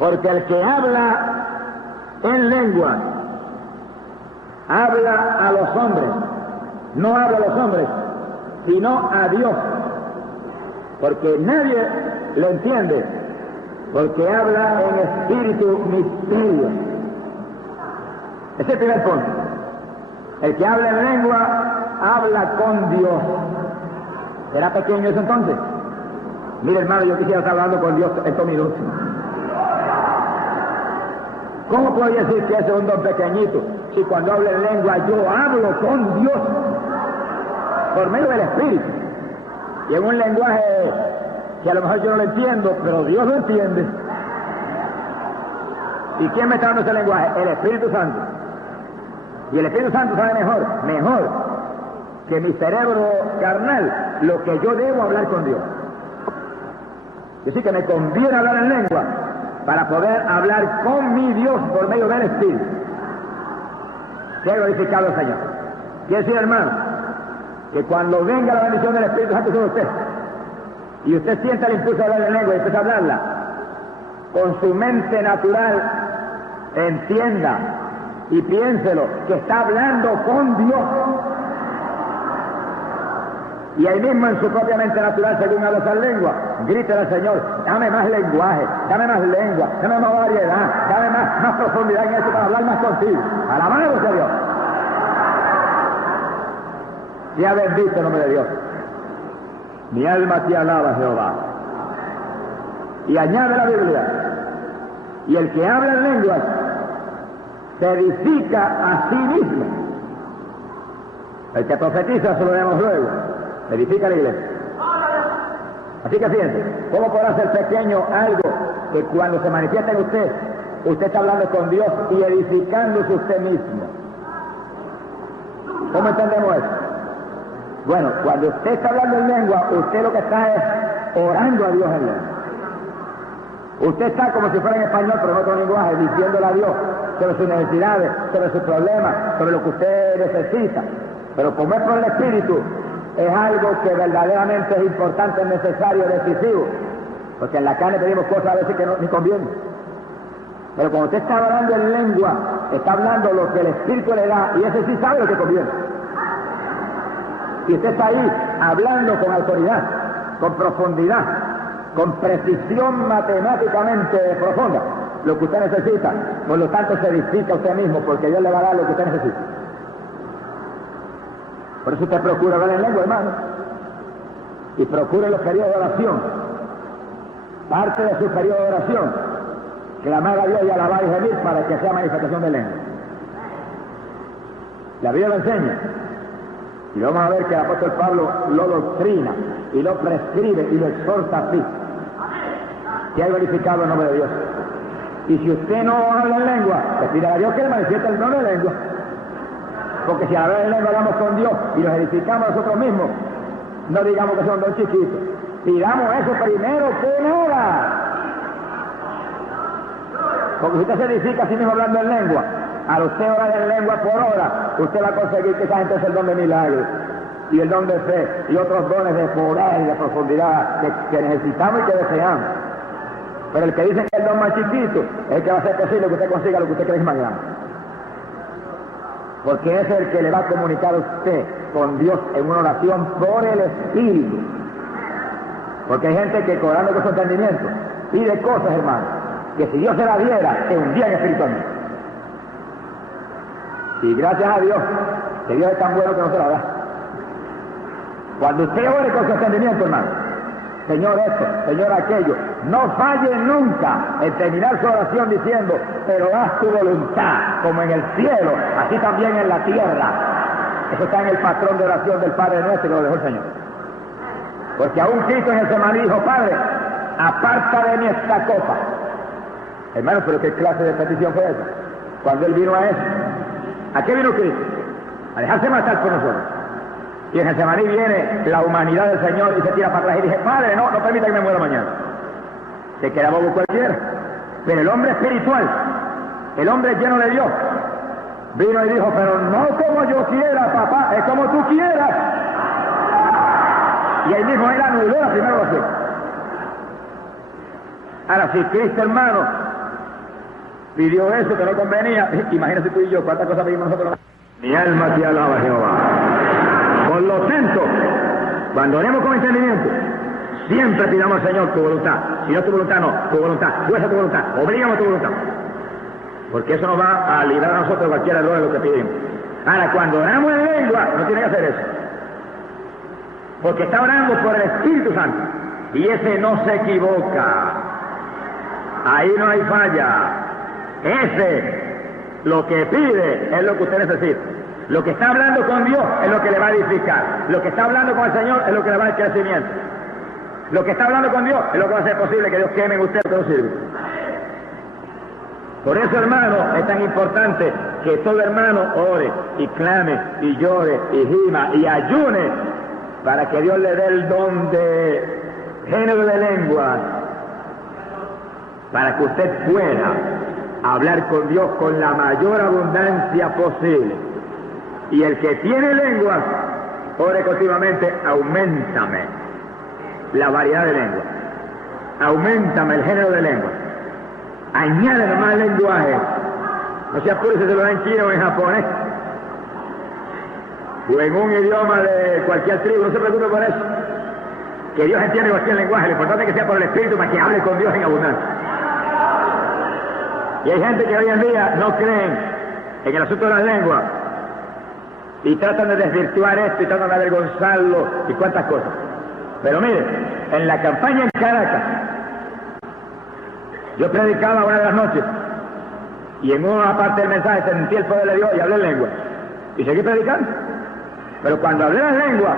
Porque el que habla en lengua habla a los hombres, no habla a los hombres, sino a Dios, porque nadie lo entiende, porque habla en espíritu misterio. Ese es el primer punto. El que habla en lengua habla con Dios. ¿Será pequeño eso entonces? Mire, hermano, yo quisiera estar hablando con Dios estos minutos. ¿Cómo podría decir que ese es un don pequeñito si cuando hablo en lengua yo hablo con Dios por medio del Espíritu? Y en un lenguaje que a lo mejor yo no lo entiendo, pero Dios lo entiende. ¿Y quién me está dando ese lenguaje? El Espíritu Santo. Y el Espíritu Santo sabe mejor que mi cerebro carnal lo que yo debo hablar con Dios. Y así que me conviene hablar en lengua para poder hablar con mi Dios por medio del Espíritu. Sea glorificado el Señor. Quiere decir, hermano, que cuando venga la bendición del Espíritu Santo sobre usted, y usted sienta el impulso de hablar en lengua y empieza a hablarla, con su mente natural, entienda y piénselo, que está hablando con Dios. Y ahí mismo en su propia mente natural, según habla esa lengua, grite al Señor: dame más lenguaje, dame más lengua, dame más variedad, dame más profundidad en esto para hablar más contigo. Alabado sea Dios. Sea bendito el nombre de Dios. Mi alma te alaba, Jehová. Y añade la Biblia: y el que habla en lenguas se edifica a sí mismo. El que profetiza, se lo vemos luego, edifica la iglesia. Así que fíjense, ¿cómo podrá ser pequeño algo que cuando se manifiesta en usted, usted está hablando con Dios y edificándose usted mismo? ¿Cómo entendemos eso? Bueno, cuando usted está hablando en lengua, usted lo que está es orando a Dios en lengua. Usted está como si fuera en español, pero en otro lenguaje, diciéndole a Dios sobre sus necesidades, sobre sus problemas, sobre lo que usted necesita. Pero como es por el Espíritu, es algo que verdaderamente es importante, necesario, decisivo. Porque en la carne pedimos cosas a veces que no ni convienen. Pero cuando usted está hablando en lengua, está hablando lo que el Espíritu le da, y ese sí sabe lo que conviene. Y usted está ahí hablando con autoridad, con profundidad, con precisión matemáticamente profunda, lo que usted necesita. Por lo tanto, se edifica a usted mismo, porque Dios le va a dar lo que usted necesita. Por eso usted procura hablar en lengua, hermano, y procure los periodos de oración. Parte de su periodo de oración, clamar a Dios y alabar y gemir para que sea manifestación de lengua. La Biblia lo enseña. Y vamos a ver que el apóstol Pablo lo doctrina y lo prescribe y lo exhorta así. Que hay verificado el nombre de Dios. Y si usted no habla en lengua, pues pida a Dios que le manifieste el nombre de lengua. Porque si a hablar en lengua hablamos con Dios y nos edificamos nosotros mismos, no digamos que son dos chiquitos. Pidamos eso primero que nada. Porque si usted se edifica a sí mismo hablando en lengua, al usted orar en lengua por hora, usted va a conseguir que esa gente es el don de milagros y el don de fe y otros dones de poder y de profundidad que necesitamos y que deseamos. Pero el que dice que el don más chiquito es el que va a hacer posible que usted consiga lo que usted cree más grande. Porque es el que le va a comunicar a usted con Dios en una oración por el Espíritu. Porque hay gente que orando con su entendimiento pide cosas, hermano, que si Dios se la diera, se hundían espiritualmente. Y gracias a Dios, que Dios es tan bueno que no se la da. Cuando usted ore con su entendimiento, hermano, Señor esto, Señor aquello, no falle nunca en terminar su oración diciendo: pero haz tu voluntad, como en el cielo, así también en la tierra. Eso está en el patrón de oración del Padre nuestro, que lo dejó el Señor. Porque aún Cristo en el Getsemaní dijo: Padre, aparta de mí esta copa. Hermano, pero ¿qué clase de petición fue esa? Cuando Él vino a eso, ¿a qué vino Cristo? A dejarse matar por nosotros. Y en Getsemaní viene la humanidad del Señor y se tira para atrás y dice: Padre, no permita que me muera mañana. Se queda bobo cualquiera. Pero el hombre espiritual, el hombre lleno de Dios, vino y dijo: pero no como yo quiera, papá, es como tú quieras. Y ahí mismo él anuló la primera oración. Ahora, si Cristo, hermano, pidió eso que no convenía. Imagínate tú y yo, ¿cuántas cosas pedimos nosotros? Mi alma te alaba, Jehová. Por lo tanto, cuando oremos con entendimiento, siempre pidamos al Señor tu voluntad. Si no tu voluntad, no, tu voluntad, fuerza tu voluntad, obligamos tu voluntad. Porque eso nos va a librar a nosotros de cualquier error de lo que pedimos. Ahora, cuando oramos en lengua, no tiene que hacer eso. Porque está orando por el Espíritu Santo. Y ese no se equivoca. Ahí no hay falla. Ese, lo que pide, es lo que usted necesita. Lo que está hablando con Dios es lo que le va a edificar. Lo que está hablando con el Señor es lo que le va a dar crecimiento. Lo que está hablando con Dios es lo que va a hacer posible que Dios queme en usted que no sirve. Por eso, hermano, es tan importante que todo hermano ore y clame y llore y gima y ayune para que Dios le dé el don de género de lengua, para que usted pueda hablar con Dios con la mayor abundancia posible. Y el que tiene lenguas, ore continuamente: auméntame la variedad de lenguas, auméntame el género de lenguas, añádele más lenguajes. No se apure si se lo da en chino o en japonés, o en un idioma de cualquier tribu, no se preocupe por eso. Que Dios entiende cualquier lenguaje, lo importante es que sea por el Espíritu para que hable con Dios en abundancia. Y hay gente que hoy en día no creen en el asunto de las lenguas y tratan de desvirtuar esto y tratan de avergonzarlo y cuantas cosas. Pero mire, en la campaña en Caracas, yo predicaba una de las noches y en una parte del mensaje sentí el poder de Dios y hablé en lengua y seguí predicando. Pero cuando hablé en lengua,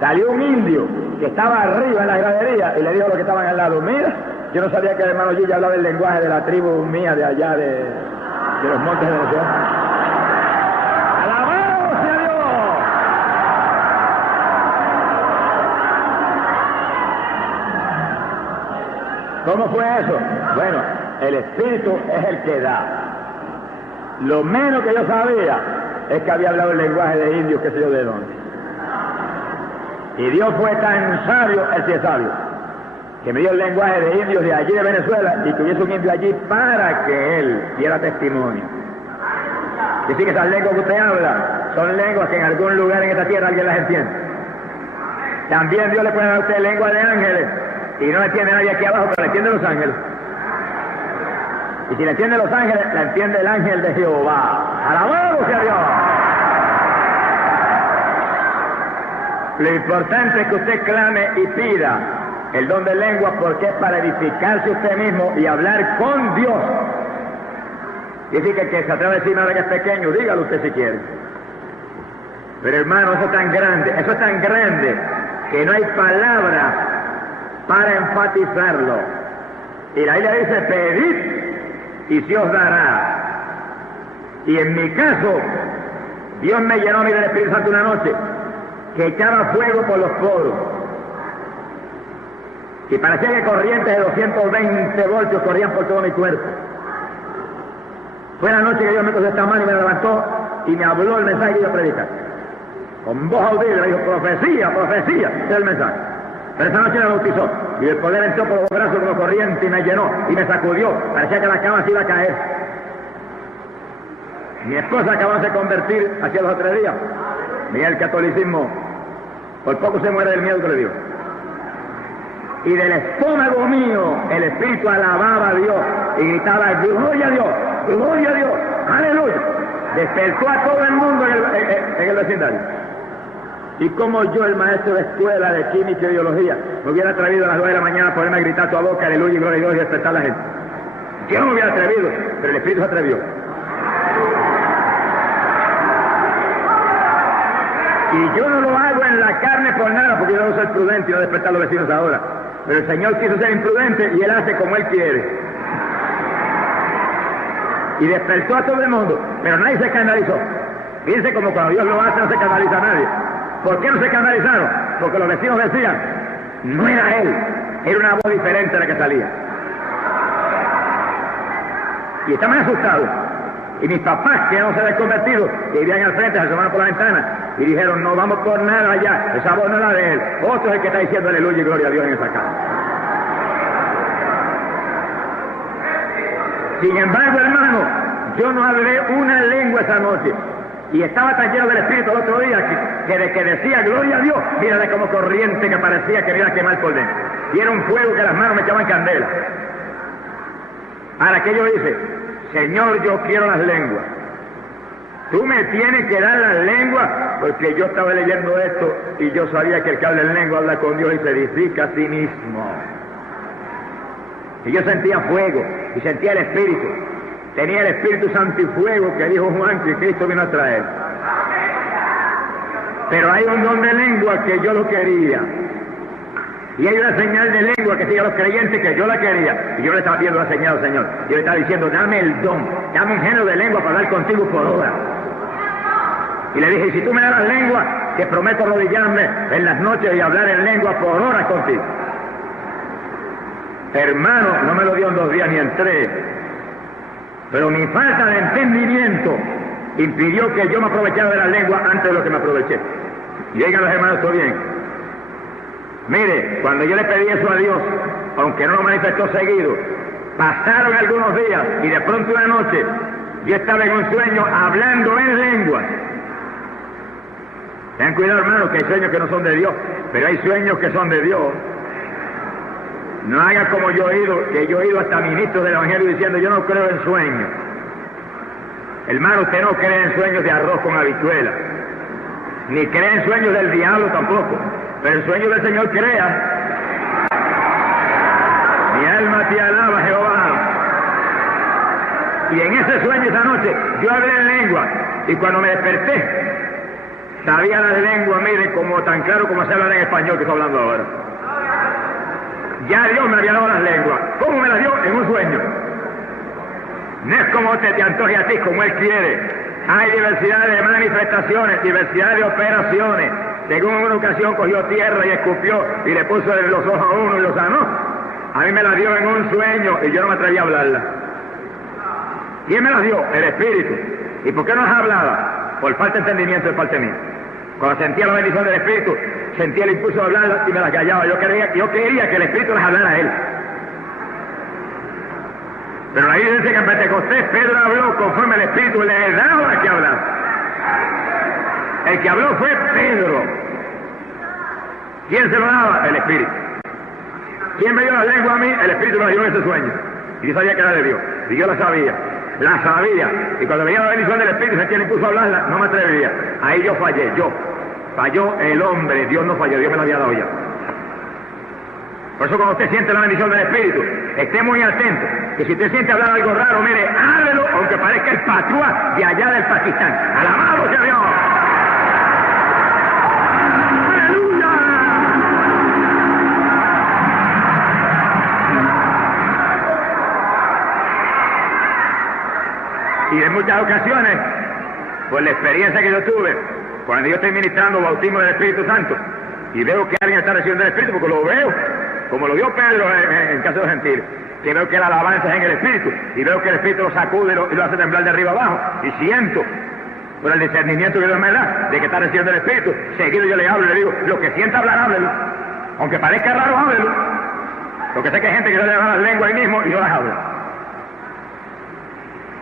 salió un indio que estaba arriba en la gradería y le dijo a los que estaban al lado: mira, yo no sabía que el hermano Gilla hablaba el lenguaje de la tribu mía de allá de los montes de Venezuela. ¡Alabado sea Dios! ¿Cómo fue eso? Bueno, el Espíritu es el que da. Lo menos que yo sabía es que había hablado el lenguaje de indios, qué sé yo de dónde. Y Dios fue tan sabio, él sí es sabio, que me dio el lenguaje de indios de allí de Venezuela y que hubiese un indio allí para que él diera testimonio. Y sí que esas lenguas que usted habla son lenguas que en algún lugar en esta tierra alguien las entiende. También Dios le puede dar a usted lengua de ángeles y no la entiende nadie aquí abajo, pero la entiende los ángeles. Y si la entiende los ángeles, la entiende el ángel de Jehová. ¡Alabado sea Dios! Lo importante es que usted clame y pida el don de lengua, porque es para edificarse usted mismo y hablar con Dios. Y decir que se atreve a decir nada que es pequeño, dígalo usted si quiere. Pero hermano, eso es tan grande, que no hay palabras para enfatizarlo. Y la Biblia dice: pedid y se os dará. Y en mi caso, Dios me llenó a mí del Espíritu Santo una noche, que echaba fuego por los poros. Y parecía que corrientes de 220 voltios corrían por todo mi cuerpo. Fue la noche que Dios me cogió esta mano y me levantó y me habló el mensaje que iba a predicar. Con voz audible me dijo: profecía, profecía, ese es el mensaje. Pero esa noche me bautizó y el poder entró por los brazos como corriente y me llenó y me sacudió. Parecía que la cama se iba a caer. Mi esposa acabó de convertir hace 2 o 3 días. Mira, el catolicismo por poco se muere del miedo que le dio. Y del estómago mío el Espíritu alababa a Dios y gritaba: gloria a Dios, gloria a Dios, aleluya. Despertó a todo el mundo en el vecindario. Y como yo, el maestro de escuela de química y biología, me hubiera atrevido a las 2 de la mañana a ponerme a gritar a toda boca: aleluya y gloria a Dios, y despertar a la gente. Yo no me hubiera atrevido, pero el Espíritu se atrevió. Y yo no lo hago en la carne por nada, porque yo debo ser prudente y no despertar a los vecinos ahora. Pero el Señor quiso ser imprudente y Él hace como Él quiere. Y despertó a todo el mundo, pero nadie se escandalizó. Fíjense como cuando Dios lo hace no se escandaliza a nadie. ¿Por qué no se escandalizaron? Porque los vecinos decían: no era Él, era una voz diferente a la que salía. Y estaban asustados. Y mis papás, que no se habían convertido, que vivían al frente, se asomaron por la ventana y dijeron: no vamos por nada allá, esa voz no es la de él, otro es el que está diciendo aleluya y gloria a Dios en esa casa. Sin embargo, hermano, yo no hablé una lengua esa noche. Y estaba tan lleno del Espíritu el otro día que de que decía gloria a Dios, mira como corriente que parecía que me iba a quemar por dentro. Y era un fuego que las manos me echaban candela. Ahora, ¿qué yo hice? Señor, yo quiero las lenguas. Tú me tienes que dar las lenguas, porque yo estaba leyendo esto y yo sabía que el que habla en lengua habla con Dios y se edifica a sí mismo. Y yo sentía fuego y sentía el Espíritu. Tenía el Espíritu Santo y fuego que dijo Juan que Cristo vino a traer. Pero hay un don de lengua que yo lo quería. Y hay una señal de lengua que sigue a los creyentes que yo la quería. Y yo le estaba pidiendo la señal al Señor. Yo le estaba diciendo, dame el don, dame un género de lengua para hablar contigo por hora. Y le dije, si tú me das las lenguas, te prometo arrodillarme en las noches y hablar en lengua por horas contigo. Hermano, no me lo dio en 2 días ni en 3. Pero mi falta de entendimiento impidió que yo me aprovechara de las lenguas antes de lo que me aproveché. Y oigan los hermanos, todo bien. Mire, cuando yo le pedí eso a Dios, aunque no lo manifestó seguido, pasaron algunos días y de pronto una noche yo estaba en un sueño hablando en lenguas. Ten cuidado, hermano, que hay sueños que no son de Dios, pero hay sueños que son de Dios. No haga como yo he oído, que yo he oído hasta ministros del Evangelio diciendo, yo no creo en sueños. Hermano, usted no cree en sueños de arroz con habichuela, ni cree en sueños del diablo tampoco, pero el sueño del Señor crea. Mi alma te alaba, Jehová. Y en ese sueño esa noche, yo hablé en lengua, y cuando me desperté, sabía la lengua, mire, como tan claro como se habla en español que estoy hablando ahora. Ya Dios me había dado las lenguas. ¿Cómo me las dio? En un sueño. No es como te antoje a ti, como Él quiere. Hay diversidad de manifestaciones, diversidad de operaciones. Según en una ocasión cogió tierra y escupió y le puso en los ojos a uno y lo sanó. A mí me la dio en un sueño y yo no me atreví a hablarla. ¿Quién me las dio? El Espíritu. ¿Y por qué no las hablaba? Por falta de entendimiento de parte mía. Cuando sentía la bendición del Espíritu, sentía el impulso de hablarlas y me las callaba. Yo quería que el Espíritu las hablara a él. Pero ahí dice que en Pentecostés Pedro habló conforme el Espíritu le daba que hablar. El que habló fue Pedro. ¿Quién se lo daba? El Espíritu. ¿Quién me dio la lengua a mí? El Espíritu me la dio en ese sueño. Y yo sabía que era de Dios. Y yo la sabía. La sabía. Y cuando venía la bendición del Espíritu, sentía el impulso a hablarla, no me atrevía. Ahí yo fallé, yo. Falló el hombre, Dios no falló, Dios me lo había dado ya. Por eso cuando usted siente la bendición del Espíritu, esté muy atento, que si usted siente hablar algo raro, mire, háblelo, aunque parezca el patuá de allá del Pakistán. ¡Alabado sea Dios! ¡Aleluya! Y en muchas ocasiones, por la experiencia que yo tuve, cuando yo estoy ministrando bautismo del Espíritu Santo y veo que alguien está recibiendo el Espíritu, porque lo veo, como lo dio Pedro en caso de gentil, que veo que la alabanza es en el Espíritu y veo que el Espíritu lo sacude y lo hace temblar de arriba abajo y siento por el discernimiento que Dios me da de que está recibiendo el Espíritu, seguido yo le hablo y le digo, lo que sienta hablar, háblelo, aunque parezca raro, háblelo, porque sé que hay gente que se le da las lenguas ahí mismo y no las habla,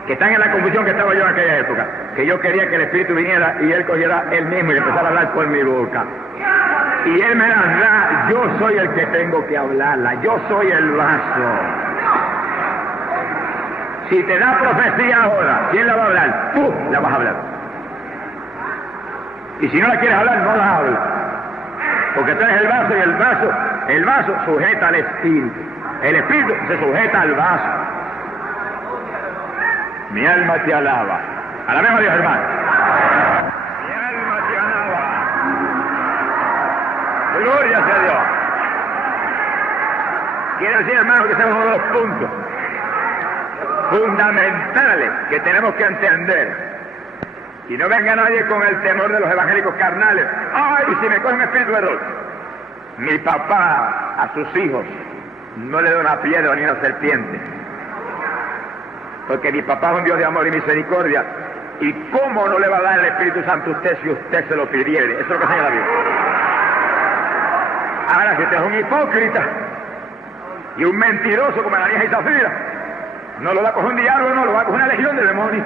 que están en la confusión que estaba yo en aquella época, que yo quería que el Espíritu viniera y Él cogiera Él mismo y empezara a hablar por mi boca. Y Él me las da, yo soy el que tengo que hablarla, yo soy el vaso. Si te da profecía ahora, ¿quién la va a hablar? Tú la vas a hablar. Y si no la quieres hablar, no la hablas. Porque tú eres el vaso y el vaso sujeta al Espíritu. El Espíritu se sujeta al vaso. Mi alma te alaba. Alabemos a Dios, hermano. Mi alma te alaba. Gloria sea a Dios. Quiero decir, hermano, que ese es uno de los puntos fundamentales que tenemos que entender. Y no venga nadie con el temor de los evangélicos carnales. ¡Ay, si me coge un espíritu de error! Mi papá a sus hijos no le da una piedra ni una serpiente. Porque mi papá es un Dios de amor y misericordia. ¿Y cómo no le va a dar el Espíritu Santo a usted si usted se lo pidiere? Eso es lo que enseña la Biblia. Ahora, si usted es un hipócrita y un mentiroso como Ananías y Zafira, No lo va a coger un diablo, no, lo va a coger una legión de demonios.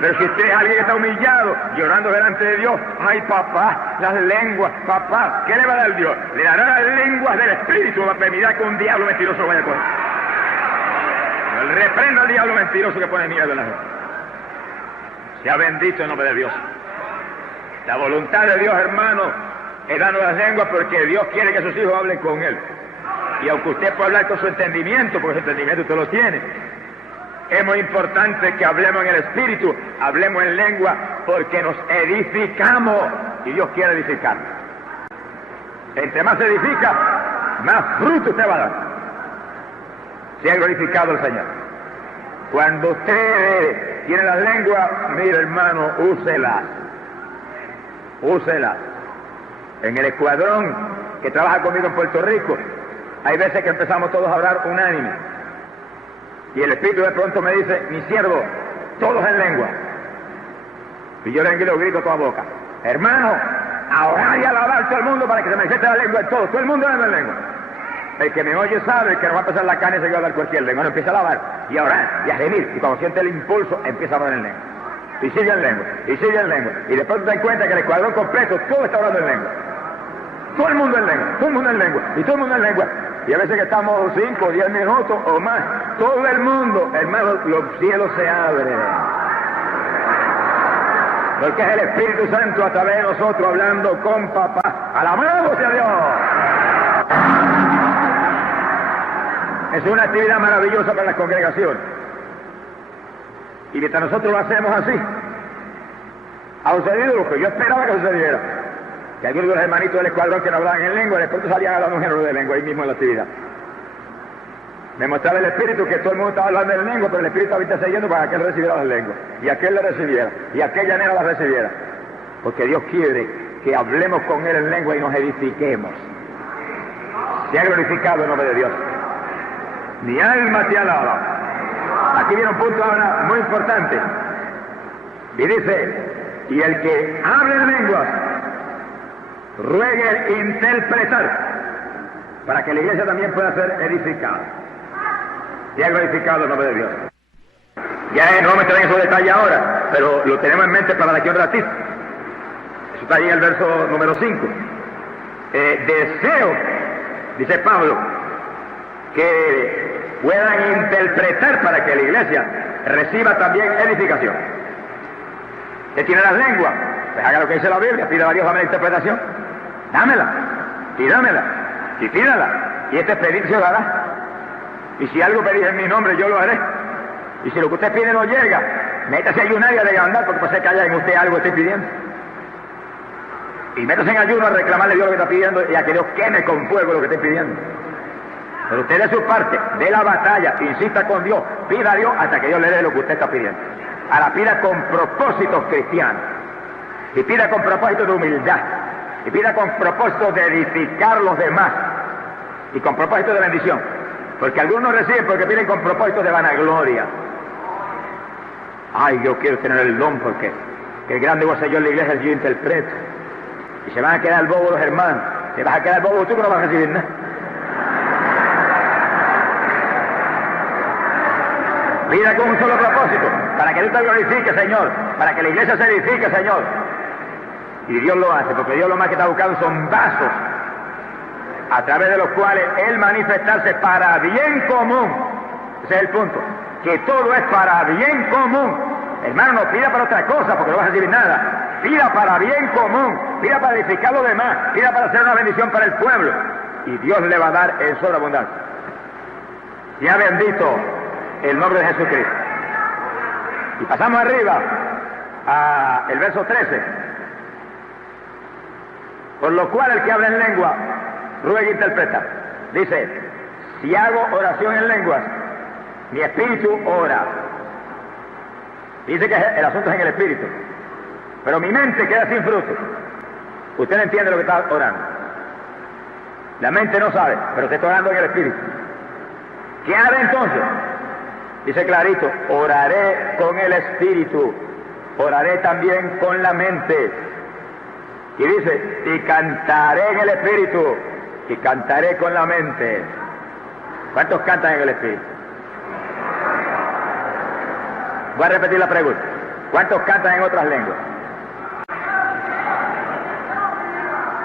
Pero si usted es alguien que está humillado, llorando delante de Dios, ay papá, las lenguas, papá, ¿qué le va a dar Dios? Le dará las lenguas del Espíritu, va a permitir que un diablo mentiroso vaya a coger. Reprenda al diablo mentiroso que pone miedo en la gente. Sea bendito el nombre de Dios. La voluntad de Dios, hermano, es darnos las lenguas porque Dios quiere que sus hijos hablen con Él. Y aunque usted pueda hablar con su entendimiento, porque su entendimiento usted lo tiene, es muy importante que hablemos en el Espíritu, hablemos en lengua, porque nos edificamos y Dios quiere edificar. Entre más se edifica, más fruto usted va a dar. Sea glorificado el Señor. Cuando usted tiene las lenguas, mire hermano, úselas. Úselas. En el escuadrón que trabaja conmigo en Puerto Rico, hay veces que empezamos todos a hablar unánime. Y el Espíritu de pronto me dice, mi siervo, todos en lengua. Y yo le grito a toda boca, hermano, a orar y a alabar todo el mundo para que se manifieste la lengua en todo. Todo el mundo habla en lengua. El que me oye sabe que no va a pasar la carne y se va a hablar cualquier lengua. No, empieza a alabar y a orar y a gemir. Y cuando siente el impulso, empieza a hablar en lengua. Y sigue en lengua, y sigue en lengua. Y después te das cuenta que el escuadrón completo, todo está hablando en lengua. Todo el mundo en lengua, todo el mundo en lengua, y todo el mundo en lengua. Y a veces que estamos 5 o 10 minutos o más, todo el mundo, hermano, los cielos se abren. Porque es el Espíritu Santo a través de nosotros hablando con papá. ¡Alabado sea Dios! Es una actividad maravillosa para las congregaciones. Y mientras nosotros lo hacemos así, ha sucedido lo que yo esperaba que sucediera. Que algunos de los hermanitos del escuadrón que no hablaban en lengua, de pronto salían hablando un género de lengua ahí mismo en la actividad. Me mostraba el Espíritu que todo el mundo estaba hablando en lengua, pero el Espíritu estaba intercediendo para que él recibiera las lenguas, y aquel le recibiera, y aquella nena las recibiera. Porque Dios quiere que hablemos con él en lengua y nos edifiquemos. Sea glorificado el nombre de Dios. Mi alma te alaba. Aquí viene un punto ahora muy importante. Y dice, y el que hable en lenguas, ruegue interpretar, para que la iglesia también pueda ser edificada. Sea glorificado el nombre de Dios. Ya no vamos a entrar en esos detalles ahora, pero lo tenemos en mente para de aquí a un ratito. Eso está ahí en el verso número 5. Deseo, dice Pablo, que puedan interpretar para que la iglesia reciba también edificación. ¿Usted tiene las lenguas? Pues haga lo que dice la Biblia, pida a Dios dame la interpretación. Dámela, y dámela, y pídala, y este pedir se lo dará. Y si algo pedís en mi nombre, yo lo haré. Y si lo que usted pide no llega, métase a ayunar y a desandar, porque puede ser que haya en usted algo que esté pidiendo. Y métase en ayuno a reclamarle a Dios lo que está pidiendo y a que Dios queme con fuego lo que esté pidiendo. Pero usted de su parte, dé la batalla, insista con Dios, pida a Dios hasta que Dios le dé lo que usted está pidiendo. Ahora pida con propósitos cristianos, y pida con propósitos de humildad, y pida con propósitos de edificar los demás, y con propósitos de bendición. Porque algunos reciben porque piden con propósitos de vanagloria. Ay, yo quiero tener el don porque el grande voy a ser yo en la iglesia, yo interpreto. Y se van a quedar bobos los hermanos. Te vas a quedar bobo tú que no vas a recibir nada. Pida con un solo propósito, para que Dios te glorifique, Señor, para que la iglesia se edifique, Señor. Y Dios lo hace, porque Dios lo más que está buscando son vasos, a través de los cuales Él manifestarse para bien común. Ese es el punto, que todo es para bien común. Hermano, no pida para otra cosa, porque no vas a recibir nada. Pida para bien común, pida para edificar los demás, pida para hacer una bendición para el pueblo. Y Dios le va a dar en sobreabundancia. Ya bendito el nombre de Jesucristo. Y pasamos arriba a el verso 13. Por lo cual el que habla en lengua ruega e interpreta. Dice, si hago oración en lenguas, mi espíritu ora. Dice que el asunto es en el espíritu, pero mi mente queda sin fruto. Usted no entiende lo que está orando. La mente no sabe, pero usted está orando en el espíritu. ¿Qué haré entonces? Dice clarito, oraré con el espíritu, oraré también con la mente. Y dice, y cantaré en el espíritu, y cantaré con la mente. ¿Cuántos cantan en el espíritu? Voy a repetir la pregunta. ¿Cuántos cantan en otras lenguas?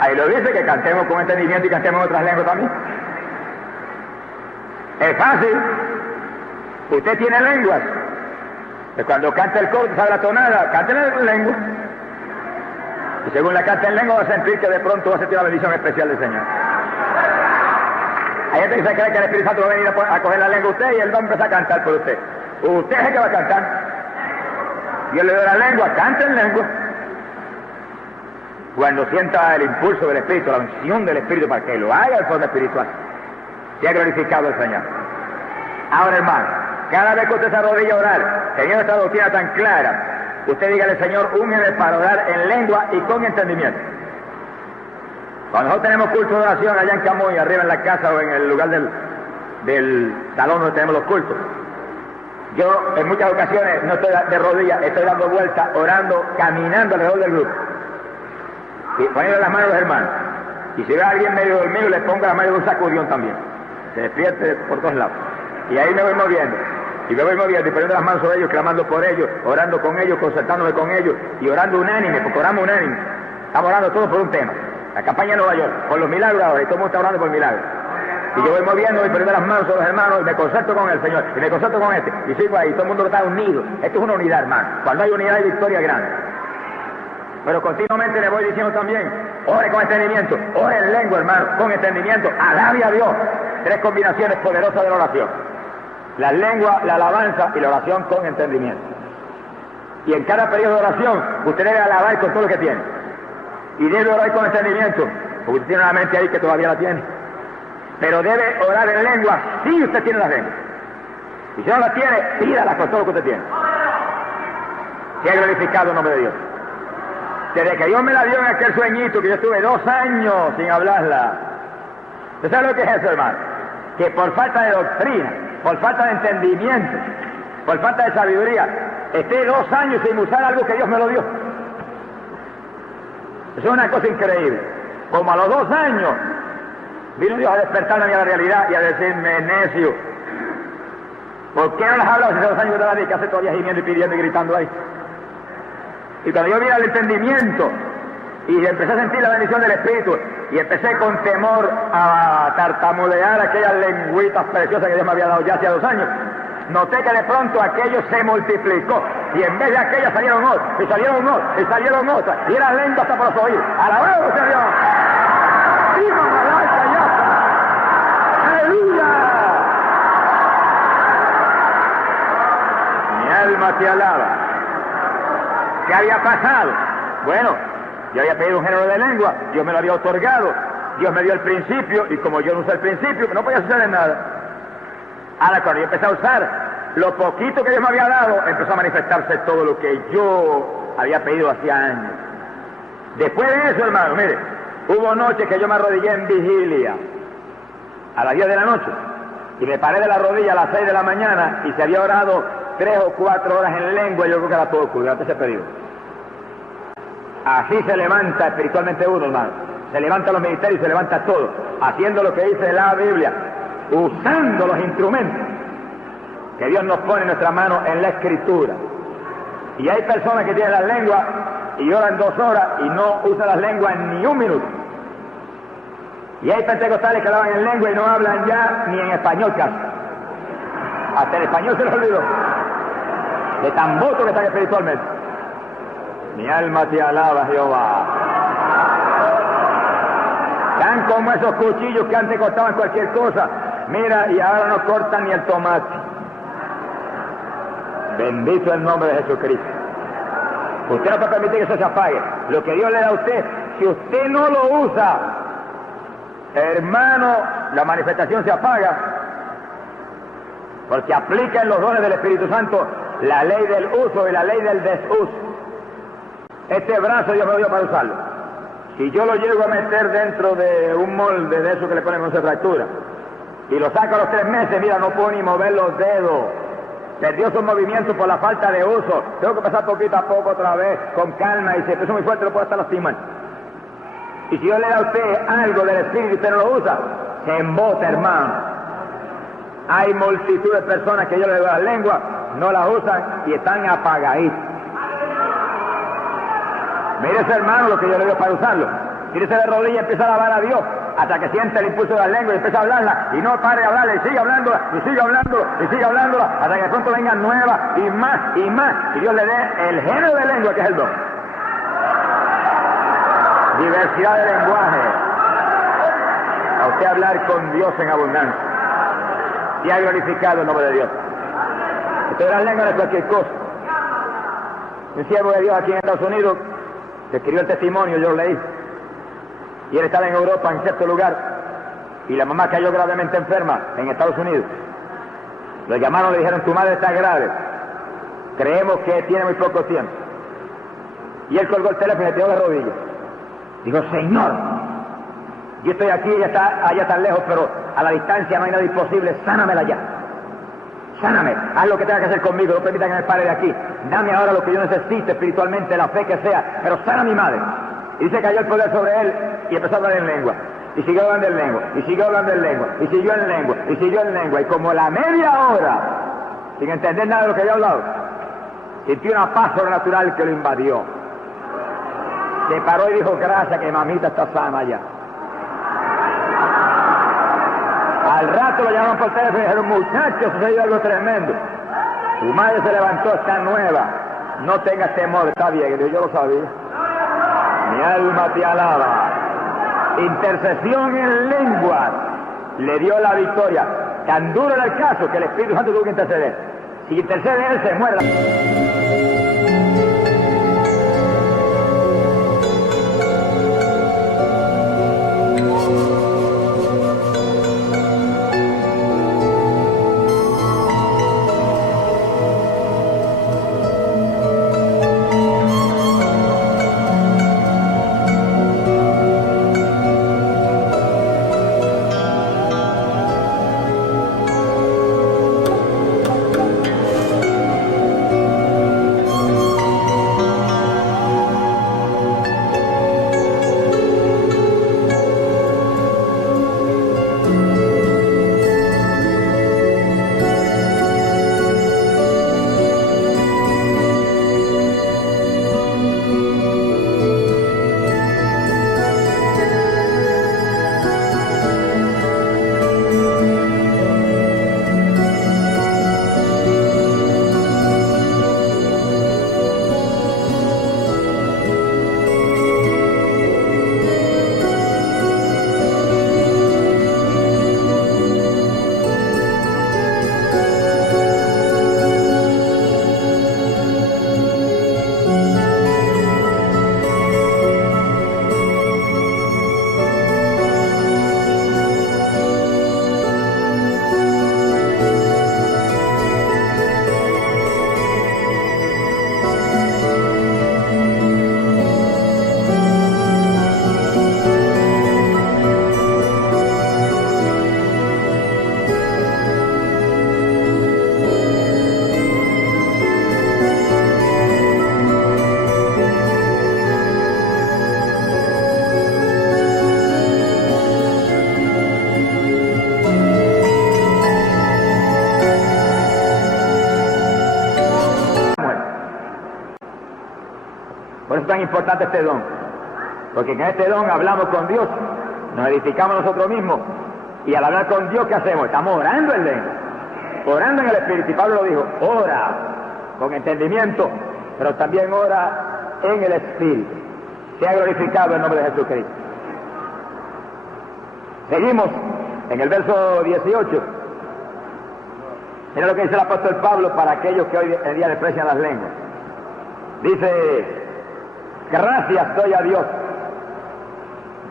Ahí lo dice, que cantemos con entendimiento y cantemos en otras lenguas también. Es fácil. Usted tiene lenguas. Que cuando canta el coro, sabe la tonada, cántela en lengua. Y según la canta en lengua, va a sentir que de pronto va a sentir la bendición especial del Señor. Hay gente que se cree que el Espíritu Santo va a venir a coger la lengua a usted y él va a empezar a cantar por usted. Usted es el que va a cantar. Dios le dio la lengua, canta en lengua. Cuando sienta el impulso del Espíritu, la unción del Espíritu para que lo haga de forma espiritual, sea glorificado el Señor. Ahora, hermano, cada vez que usted se arrodilla a orar, teniendo esta doctrina tan clara, usted dígale: Señor, úngeme para orar en lengua y con entendimiento. Cuando nosotros tenemos culto de oración allá en Camuy, arriba en la casa o en el lugar del salón donde tenemos los cultos, yo en muchas ocasiones no estoy de rodillas, estoy dando vueltas, orando, caminando alrededor del grupo y poniendo las manos a los hermanos. Y si ve a alguien medio dormido, le pongo las manos de un sacudión también, se despierte por todos lados. Y ahí me voy moviendo, y poniendo las manos sobre ellos, clamando por ellos, orando con ellos, concertándome con ellos, y orando unánime, porque oramos unánime. Estamos orando todos por un tema. La campaña de Nueva York, por los milagros ahora, y todo el mundo está orando por milagros. Y yo voy moviendo, voy poniendo las manos sobre los hermanos, y me concerto con el Señor, y me concerto con este, y sigo ahí, todo el mundo está unido. Esto es una unidad, hermano. Cuando hay unidad hay victoria grande. Pero continuamente le voy diciendo también: ore con entendimiento, ore en lengua, hermano, con entendimiento, alabe a Dios. 3 combinaciones poderosas de la oración: la lengua, la alabanza y la oración con entendimiento. Y en cada periodo de oración usted debe alabar con todo lo que tiene, y debe orar con entendimiento, porque usted tiene una mente ahí que todavía la tiene. Pero debe orar en lengua si usted tiene las lenguas. Y si no la tiene, pídala con todo lo que usted tiene. Sea glorificado el nombre de Dios. Desde que Dios me la dio en aquel sueñito, que yo estuve 2 años sin hablarla. ¿Usted sabe lo que es eso, hermano? Que por falta de doctrina, por falta de entendimiento, por falta de sabiduría, esté 2 años sin usar algo que Dios me lo dio. Eso es una cosa increíble. Como a los 2 años vino Dios a despertarme a mí a la realidad y a decirme: necio, ¿por qué no las hablas si hace 2 años que te las di? ¿Qué hace todavía gimiendo y pidiendo y gritando ahí? Y cuando yo vi el entendimiento y empecé a sentir la bendición del Espíritu y empecé con temor a tartamudear aquellas lengüitas preciosas que Dios me había dado ya hace 2 años, noté que de pronto aquello se multiplicó, y en vez de aquellas salieron otras, y salieron otras, y salieron otras, y eran lenguas hasta por los oídos. ¡Alabado sea Dios! ¡Viva Malaika Yahweh! ¡Aleluya! Mi alma te alaba. ¿Qué había pasado? Bueno, yo había pedido un género de lengua, Dios me lo había otorgado, Dios me dio el principio, y como yo no usé el principio, no podía suceder nada. Ahora, cuando yo empecé a usar lo poquito que Dios me había dado, empezó a manifestarse todo lo que yo había pedido hacía años. Después de eso, hermano, mire, hubo noches que yo me arrodillé en vigilia a las 10 de la noche, y me paré de la rodilla a las 6 de la mañana, y se había orado 3 o 4 horas en lengua, y yo creo que era todo durante ese periodo. Así se levanta espiritualmente uno, hermano. Se levantan los ministerios, se levanta todo, haciendo lo que dice la Biblia, usando los instrumentos que Dios nos pone en nuestra mano en la Escritura. Y hay personas que tienen las lenguas y oran 2 horas y no usan las lenguas ni 1 minuto. Y hay pentecostales que hablan en lengua y no hablan ya ni en español casi. Hasta el español se les olvidó, de tan voto que están espiritualmente. Mi alma te alaba, Jehová. Tan como esos cuchillos que antes cortaban cualquier cosa, mira, y ahora no cortan ni el tomate. Bendito el nombre de Jesucristo. Usted no puede permitir que eso se apague. Lo que Dios le da a usted, si usted no lo usa, hermano, la manifestación se apaga, porque aplica en los dones del Espíritu Santo la ley del uso y la ley del desuso. Este brazo Dios me lo dio para usarlo. Si yo lo llego a meter dentro de un molde de eso que le ponen con fractura, y lo saco a los 3 meses, mira, no puedo ni mover los dedos. Perdió su movimiento por la falta de uso. Tengo que pasar poquito a poco otra vez, con calma, y si empiezo muy fuerte lo puedo hasta lastimar. Y si Dios le da a usted algo del Espíritu y usted no lo usa, se embota, hermano. Hay multitud de personas que yo le doy la lengua no las usan y están apagaditas. Mire ese hermano lo que yo le digo para usarlo. Tírese de rodillas y empieza a alabar a Dios hasta que siente el impulso de las lenguas y empieza a hablarla y no pare de hablarla y sigue hablándola y sigue hablándola y sigue hablándola hasta que de pronto vengan nuevas y más y Dios le dé el género de lengua que es el don. Diversidad de lenguaje. A usted hablar con Dios en abundancia. Y ha glorificado el nombre de Dios. Usted de las lenguas no es cualquier cosa. Un siervo de Dios aquí en Estados Unidos que escribió el testimonio, yo lo leí. Y él estaba en Europa, en cierto lugar, y la mamá cayó gravemente enferma en Estados Unidos. Lo llamaron, le dijeron, tu madre está grave. Creemos que tiene muy poco tiempo. Y él colgó el teléfono y se tiró de rodillas. Dijo, Señor, yo estoy aquí, ella está allá tan lejos, pero a la distancia no hay nada imposible, sánamela ya. Sáname, haz lo que tenga que hacer conmigo, no permita que me pare de aquí. Dame ahora lo que yo necesite espiritualmente, la fe que sea, pero sana a mi madre. Y dice que cayó el poder sobre él y empezó a hablar en lengua. Y siguió hablando en lengua, y siguió hablando en lengua, y siguió en lengua, y siguió en lengua. Y como la media hora, sin entender nada de lo que había hablado, sintió una paz sobrenatural que lo invadió. Se paró y dijo, gracias que mamita está sana ya. Al rato lo llamaron por teléfono y dijeron, muchachos, sucedió algo tremendo. Tu madre se levantó, está nueva. No tengas temor, está bien. Y dijo, yo lo sabía. Mi alma te alaba. Intercesión en lenguas le dio la victoria. Tan duro era el caso que el Espíritu Santo tuvo que interceder. Si intercede él, se muere. Por eso es tan importante este don, porque en este don hablamos con Dios, nos edificamos nosotros mismos, y al hablar con Dios, ¿qué hacemos? Estamos orando en lengua, orando en el Espíritu, y Pablo lo dijo, ora con entendimiento, pero también ora en el Espíritu. Sea glorificado el nombre de Jesucristo. Seguimos en el verso 18. Mira lo que dice el apóstol Pablo para aquellos que hoy en día desprecian las lenguas. Dice, gracias doy a Dios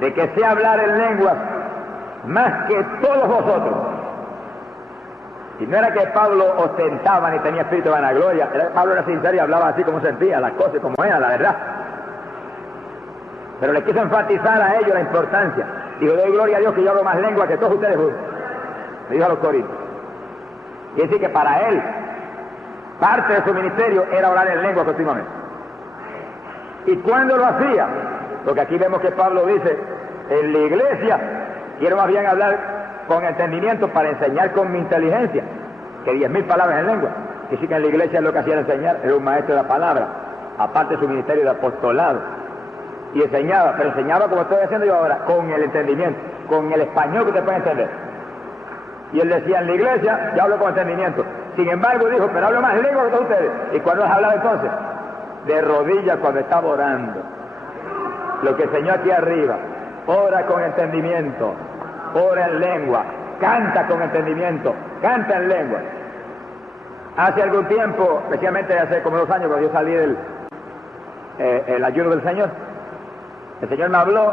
de que sé hablar en lenguas más que todos vosotros. Y no era que Pablo ostentaba ni tenía espíritu de vanagloria, Pablo era sincero y hablaba así como sentía las cosas, como era, la verdad. Pero le quiso enfatizar a ellos la importancia. Dijo, doy gloria a Dios que yo hablo más lengua que todos ustedes juntos. Le dijo a los corintios. Y decir que para él, parte de su ministerio era orar en lengua continuamente. ¿Y cuándo lo hacía? Porque aquí vemos que Pablo dice, en la iglesia quiero más bien hablar con entendimiento para enseñar con mi inteligencia que 10.000 palabras en lengua. que sí que en la iglesia lo que hacía era enseñar, era un maestro de la palabra, aparte de su ministerio de apostolado. Y enseñaba, pero enseñaba como estoy haciendo yo ahora, con el entendimiento, con el español que te puede entender. Y él decía, en la iglesia, yo hablo con entendimiento. Sin embargo, dijo, pero hablo más lengua que todos ustedes. Y cuando les hablaba entonces, de rodillas cuando estaba orando. Lo que enseñó aquí arriba, ora con entendimiento, ora en lengua, canta con entendimiento, canta en lengua. Hace algún tiempo, especialmente hace como 2 años, cuando yo salí del el ayuno del Señor, el Señor me habló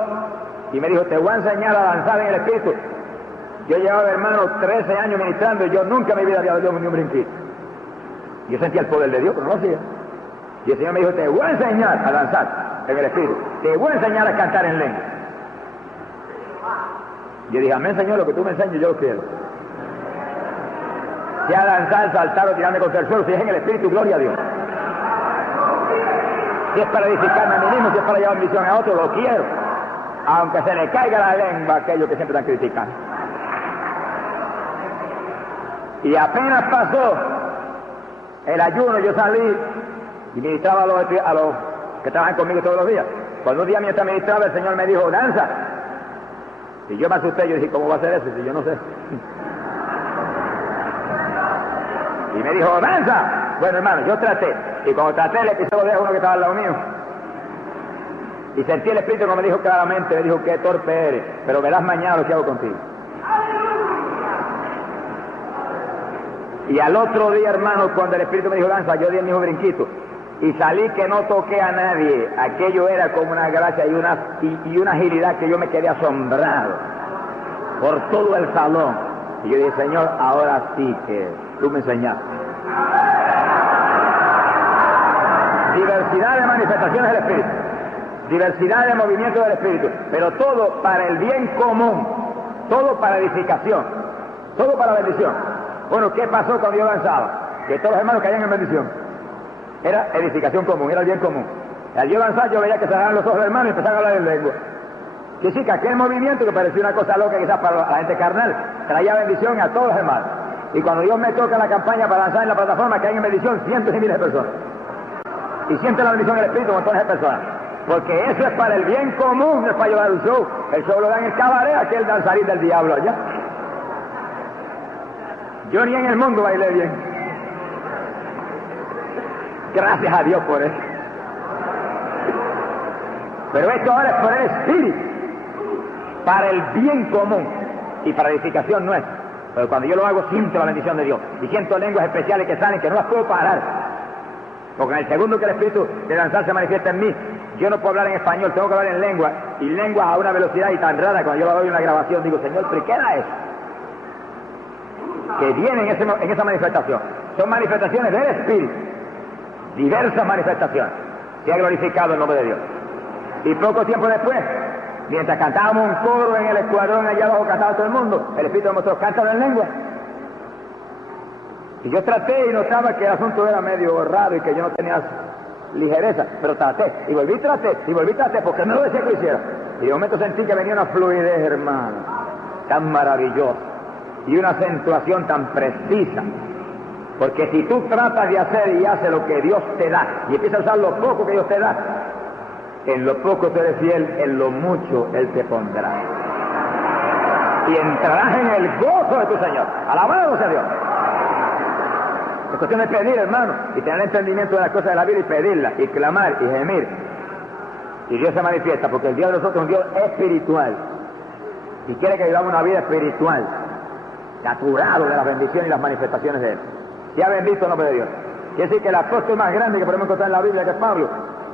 y me dijo, te voy a enseñar a danzar en el Espíritu. Yo llevaba, hermano, 13 años ministrando y yo nunca en mi vida había dado ni un brinquito. Yo sentía el poder de Dios, pero no lo hacía. Y el Señor me dijo, te voy a enseñar a danzar en el Espíritu, te voy a enseñar a cantar en lengua. Yo dije, amén, Señor, lo que tú me enseñes yo lo quiero. Sea danzar, saltar o tirarme contra el suelo, si es en el Espíritu, gloria a Dios. Si es para edificarme a mí mismo, si es para llevar misión a otro, lo quiero. Aunque se le caiga la lengua a aquellos que siempre están criticando. Y apenas pasó el ayuno, yo salí y ministraba a los que trabajan conmigo todos los días. Cuando un día mientras ministraba, el Señor me dijo, danza. Y yo me asusté, yo dije, ¿cómo va a ser eso? Si yo no sé. Y me dijo, danza. Bueno, hermano, yo traté. Y cuando traté, le pisé los dedos a uno que estaba al lado mío. Y sentí el Espíritu que me dijo claramente, me dijo, qué torpe eres, pero verás mañana lo que hago contigo. Y al otro día, hermano, cuando el Espíritu me dijo danza, yo di el mismo brinquito. Y salí que no toqué a nadie. Aquello era como una gracia y una agilidad que yo me quedé asombrado por todo el salón. Y yo dije, Señor, ahora sí que tú me enseñaste. Diversidad de manifestaciones del Espíritu, diversidad de movimientos del Espíritu, pero todo para el bien común, todo para edificación, todo para bendición. Bueno, ¿qué pasó cuando yo danzaba? Que todos los hermanos caían en bendición. Era edificación común, era el bien común. Al yo danzar, yo veía que cerraban los ojos los hermanos y empezaban a hablar en lengua. Que sí, que aquel movimiento que parecía una cosa loca quizás para la gente carnal, traía bendición a todos los hermanos. Y cuando Dios me toca la campaña para lanzar en la plataforma, caen en bendición cientos y miles de personas. Y sienten la bendición del Espíritu montones de personas. Porque eso es para el bien común, no es para llevar un show. El show lo dan en el cabaret, aquel danzarín del diablo allá. Yo ni en el mundo bailé bien. Gracias a Dios por eso. Pero esto ahora es por el Espíritu, para el bien común y para edificación nuestra. Pero cuando yo lo hago, siento la bendición de Dios. Y siento lenguas especiales que salen, que no las puedo parar. Porque en el segundo que el Espíritu de danzar se manifiesta en mí, yo no puedo hablar en español, tengo que hablar en lengua. Y lenguas a una velocidad y tan rara, cuando yo lo doy en la grabación, digo, Señor, ¿pero qué era eso? Que viene en esa manifestación. Son manifestaciones del Espíritu. Diversas manifestaciones. Se ha glorificado el nombre de Dios. Y poco tiempo después, mientras cantábamos un coro en el escuadrón allá abajo, cantaba todo el mundo, el Espíritu me mostró, cántalo en lengua. Y yo traté y notaba que el asunto era medio raro y que yo no tenía ligereza, pero traté, y volví y traté, porque no lo decía que lo hiciera. Y de momento sentí que venía una fluidez, hermano, tan maravillosa, y una acentuación tan precisa. Porque si tú tratas de hacer y haces lo que Dios te da, y empiezas a usar lo poco que Dios te da, en lo poco tú eres fiel, en lo mucho Él te pondrá. Y entrarás en el gozo de tu Señor. Alabado sea Dios. Es cuestión de pedir, hermano, y tener entendimiento de las cosas de la vida y pedirlas, y clamar, y gemir. Y Dios se manifiesta, porque el Dios de nosotros es un Dios espiritual. Y quiere que vivamos una vida espiritual, saturado de las bendiciones y las manifestaciones de Él. Ya bendito el nombre de Dios. Quiere decir que el apóstol más grande que podemos encontrar en la Biblia, que es Pablo,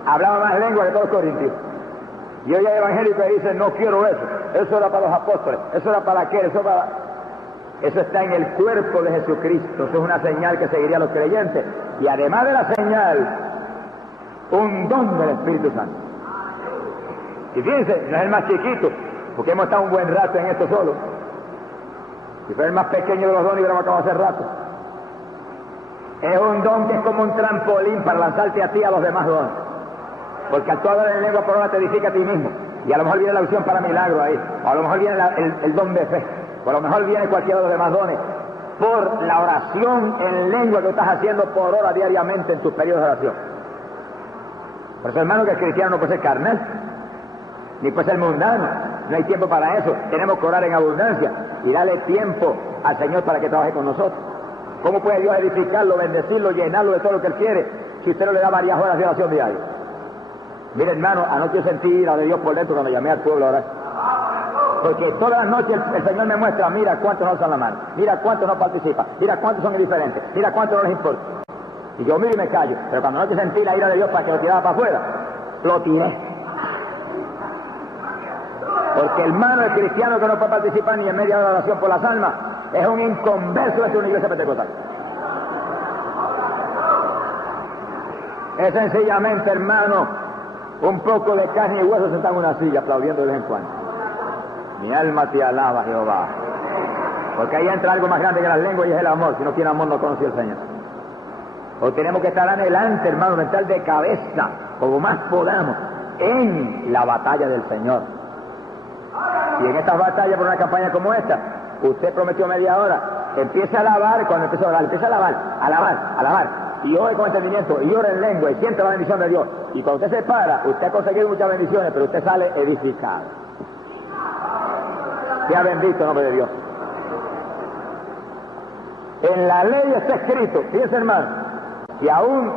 hablaba más lengua que todos los corintios. Y hoy hay evangélicos que dicen, no quiero eso. Eso era para los apóstoles, eso era para aquel, eso está en el cuerpo de Jesucristo. Eso es una señal que seguiría a los creyentes. Y además de la señal, un don del Espíritu Santo. Y fíjense, no es el más chiquito, porque hemos estado un buen rato en esto solo. Si fuera el más pequeño de los dones, hubiéramos acabado hace rato. Es un don que es como un trampolín para lanzarte a ti a los demás dones. Porque al tú hablar en lengua por hora te edifica a ti mismo. Y a lo mejor viene la unción para milagro ahí. O a lo mejor viene el don de fe. O a lo mejor viene cualquiera de los demás dones. por la oración en lengua que estás haciendo por hora diariamente en tus periodos de oración. Por eso, hermano, que el cristiano no puede ser carnal, ni puede ser mundano. No hay tiempo para eso. Tenemos que orar en abundancia y darle tiempo al Señor para que trabaje con nosotros. ¿Cómo puede Dios edificarlo, bendecirlo, llenarlo de todo lo que Él quiere si usted no le da varias horas de oración diaria? Mire, hermano, anoche yo sentí ira de Dios por dentro cuando llamé al pueblo a orar. Porque todas las noches el Señor me muestra, mira cuántos no alzan la mano, mira cuántos no participan, mira cuántos son indiferentes, mira cuántos no les importa. Y yo miro y me callo, pero cuando anoche sentí la ira de Dios para que lo tirara para afuera, lo tiré. Porque hermano, el cristiano que no puede participar ni en media hora de oración por las almas, es un inconverso de una iglesia pentecostal. Es sencillamente, hermano, un poco de carne y hueso sentado en una silla aplaudiendo de vez en cuando. Mi alma te alaba, Jehová. Porque ahí entra algo más grande que las lenguas y es el amor. Si no tiene amor no conoce al Señor. Hoy tenemos que estar adelante, hermano, mental de cabeza, como más podamos, en la batalla del Señor. Y en estas batallas, por una campaña como esta, usted prometió media hora, empiece a alabar, cuando empiece a orar, empiece a alabar, y ore con entendimiento, y ore en lengua, y siente la bendición de Dios. Y cuando usted se para, usted ha conseguido muchas bendiciones, pero usted sale edificado. Sea bendito el nombre de Dios. En la ley está escrito, fíjense, hermano, y aún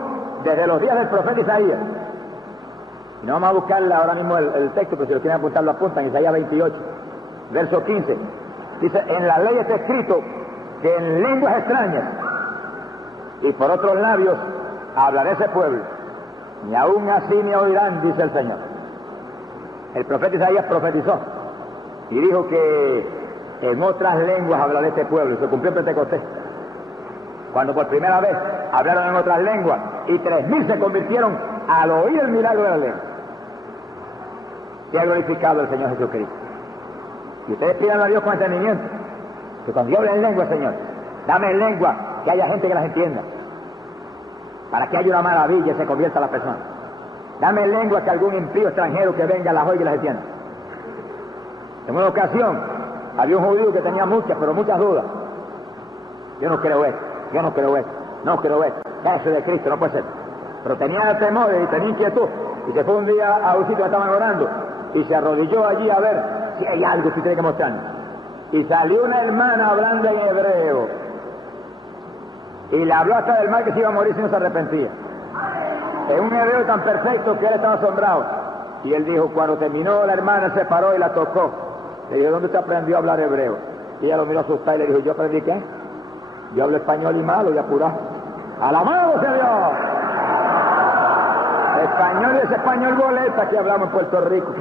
desde los días del profeta Isaías, y no vamos a buscarla ahora mismo el texto, pero si lo quieren apuntar, lo apuntan, Isaías 28, verso 15, dice, en la ley está escrito que en lenguas extrañas y por otros labios hablaré ese pueblo, ni aún así me oirán, dice el Señor. El profeta Isaías profetizó y dijo que en otras lenguas hablaré este pueblo, y se cumplió en Pentecostés, cuando por primera vez hablaron en otras lenguas y 3.000 se convirtieron al oír el milagro de la lengua. Se ha glorificado el Señor Jesucristo. Y ustedes pidan a Dios con entendimiento, que cuando yo hable en lengua, Señor, dame en lengua, que haya gente que las entienda, para que haya una maravilla y se convierta la persona. Dame en lengua que algún impío extranjero que venga las oiga y las entienda. En una ocasión había un judío que tenía muchas dudas. Yo no creo esto, eso de Cristo no puede ser. Pero tenía temor y tenía inquietud, y se fue un día a un sitio que estaban orando y se arrodilló allí a ver si hay algo que tiene que mostrarnos. Y salió una hermana hablando en hebreo y le habló hasta del mal que se iba a morir si no se arrepentía, en un hebreo tan perfecto que él estaba asombrado. Y él dijo, cuando terminó la hermana se paró y la tocó, le dijo, ¿dónde usted aprendió a hablar hebreo? Y ella lo miró asustada y le dijo, ¿yo aprendí qué? Yo hablo español y malo y apurado. ¡Alabado sea Dios! Español es español boleta que hablamos en Puerto Rico.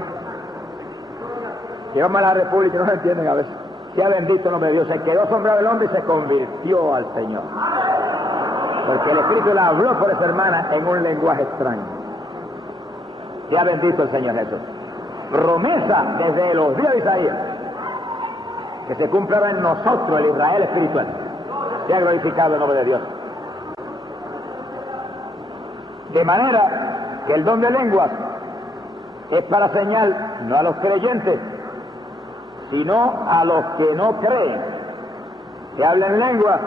Llevamos a la República y no se entienden a veces. Sea bendito el nombre de Dios. Se quedó asombrado el hombre y se convirtió al Señor. Porque el Espíritu le habló por esa hermana en un lenguaje extraño. Sea bendito el Señor Jesús. Promesa desde los días de Isaías, que se cumpla en nosotros el Israel espiritual. Sea glorificado el nombre de Dios. De manera que el don de lenguas es para señal no a los creyentes, sino a los que no creen, que hablen lenguas,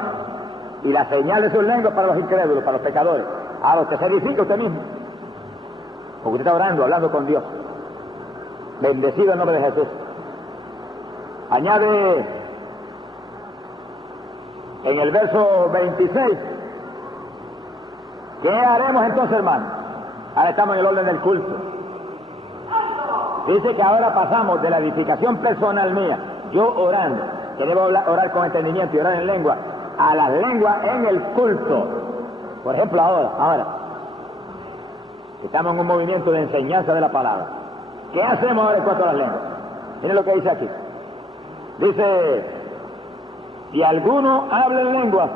y la señal de sus lenguas para los incrédulos, para los pecadores. Ahora usted se edifica usted mismo, porque usted está orando, hablando con Dios. Bendecido el nombre de Jesús. Añade en el verso 26, ¿qué haremos entonces, hermano? Ahora estamos en el orden del culto. Dice que ahora pasamos de la edificación personal mía, yo orando, que debo orar con entendimiento y orar en lengua, a las lenguas en el culto. Por ejemplo, ahora, estamos en un movimiento de enseñanza de la palabra. ¿Qué hacemos ahora en cuanto a las lenguas? Miren lo que dice aquí. Dice, si alguno habla en lenguas,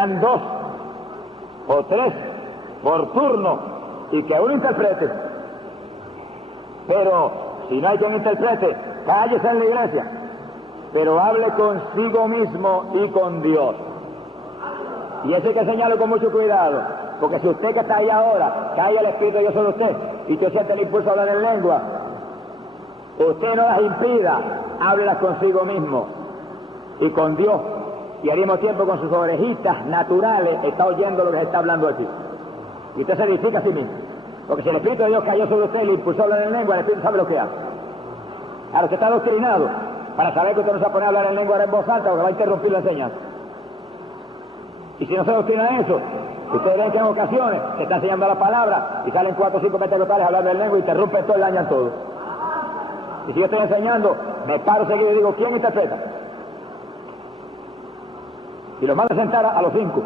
sean 2 o 3 por turno y que uno interprete. Pero si no hay quien interprete, cállese en la iglesia, pero hable consigo mismo y con Dios. Y eso hay que enseñarlo con mucho cuidado, porque si usted que está ahí ahora, cae el Espíritu de Dios sobre usted y usted siente el impulso a hablar en lengua, usted no las impida, háblelas consigo mismo y con Dios, y al mismo tiempo con sus orejitas naturales está oyendo lo que se está hablando aquí. Y usted se edifica a sí mismo, porque si el Espíritu de Dios cayó sobre usted y le impulsó a hablar en lengua, el Espíritu sabe lo que hace. Ahora usted está doctrinado para saber que usted no se va a poner a hablar en lengua ahora en voz alta porque va a interrumpir la enseñanza. Y si no se doctrina eso, ustedes ven que en ocasiones se está enseñando la palabra y salen 4 o 5 pentecostales hablando en lengua y interrumpen todo y dañan todo. Y si yo estoy enseñando, me paro seguido y digo, ¿quién interpreta? Y los mando a sentar a los 5.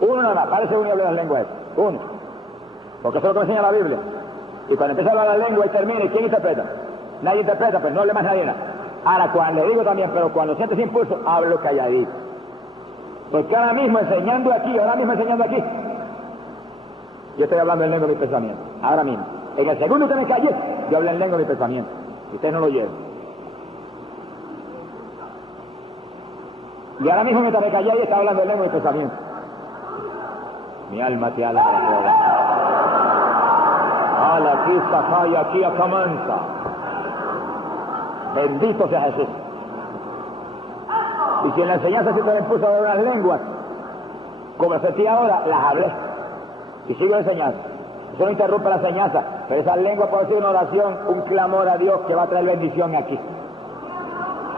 Uno nada más, parece uno y habla en lengua eso. Uno. Porque eso es lo que me enseña la Biblia. Y cuando empieza a hablar la lengua y termine, ¿quién interpreta? Nadie interpreta, pues no hable más nadie nada. Ahora, cuando le digo también, pero cuando sientes impulso, hablo calladito. Porque ahora mismo enseñando aquí, yo estoy hablando en lengua de mi pensamiento. Ahora mismo. En el segundo que me callé, yo hablé en lengua de mi pensamiento. Y ustedes no lo llevan. Y ahora mismo mientras me callé, yo estaba hablando en lengua de mi pensamiento. Mi alma te alaba, Jehová. Ala, Cristo, falla, aquí, acamanza. Bendito sea Jesús. Y si en la enseñanza se te impuso a hablar unas lenguas, como sentí ahora, las hablé. Y sigo enseñando. Eso no interrumpe la enseñanza, pero esa lengua puede ser una oración, un clamor a Dios que va a traer bendición aquí.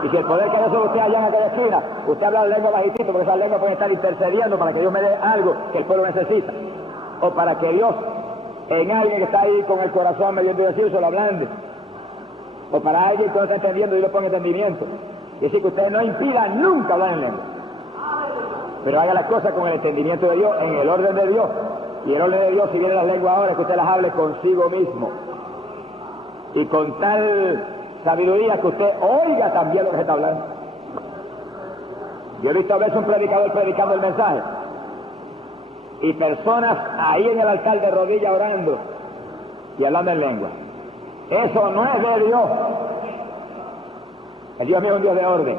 Y si el poder que Dios sobre usted allá en aquella esquina, usted habla de lengua bajitito, porque esas lenguas pueden estar intercediendo para que Dios me dé algo que el pueblo necesita. O para que Dios, en alguien que está ahí con el corazón medio endurecido, se lo ablande. O para alguien que no está entendiendo y le ponga entendimiento. Y decir que usted no impida nunca hablar en lengua. Pero haga las cosas con el entendimiento de Dios, en el orden de Dios. Y el orden de Dios, si viene las lenguas ahora, es que usted las hable consigo mismo. Y con tal sabiduría que usted oiga también lo que se está hablando. Yo he visto a veces un predicador predicando el mensaje. Y personas ahí en el altar de rodillas orando y hablando en lengua. Eso no es de Dios. El Dios mío es un Dios de orden.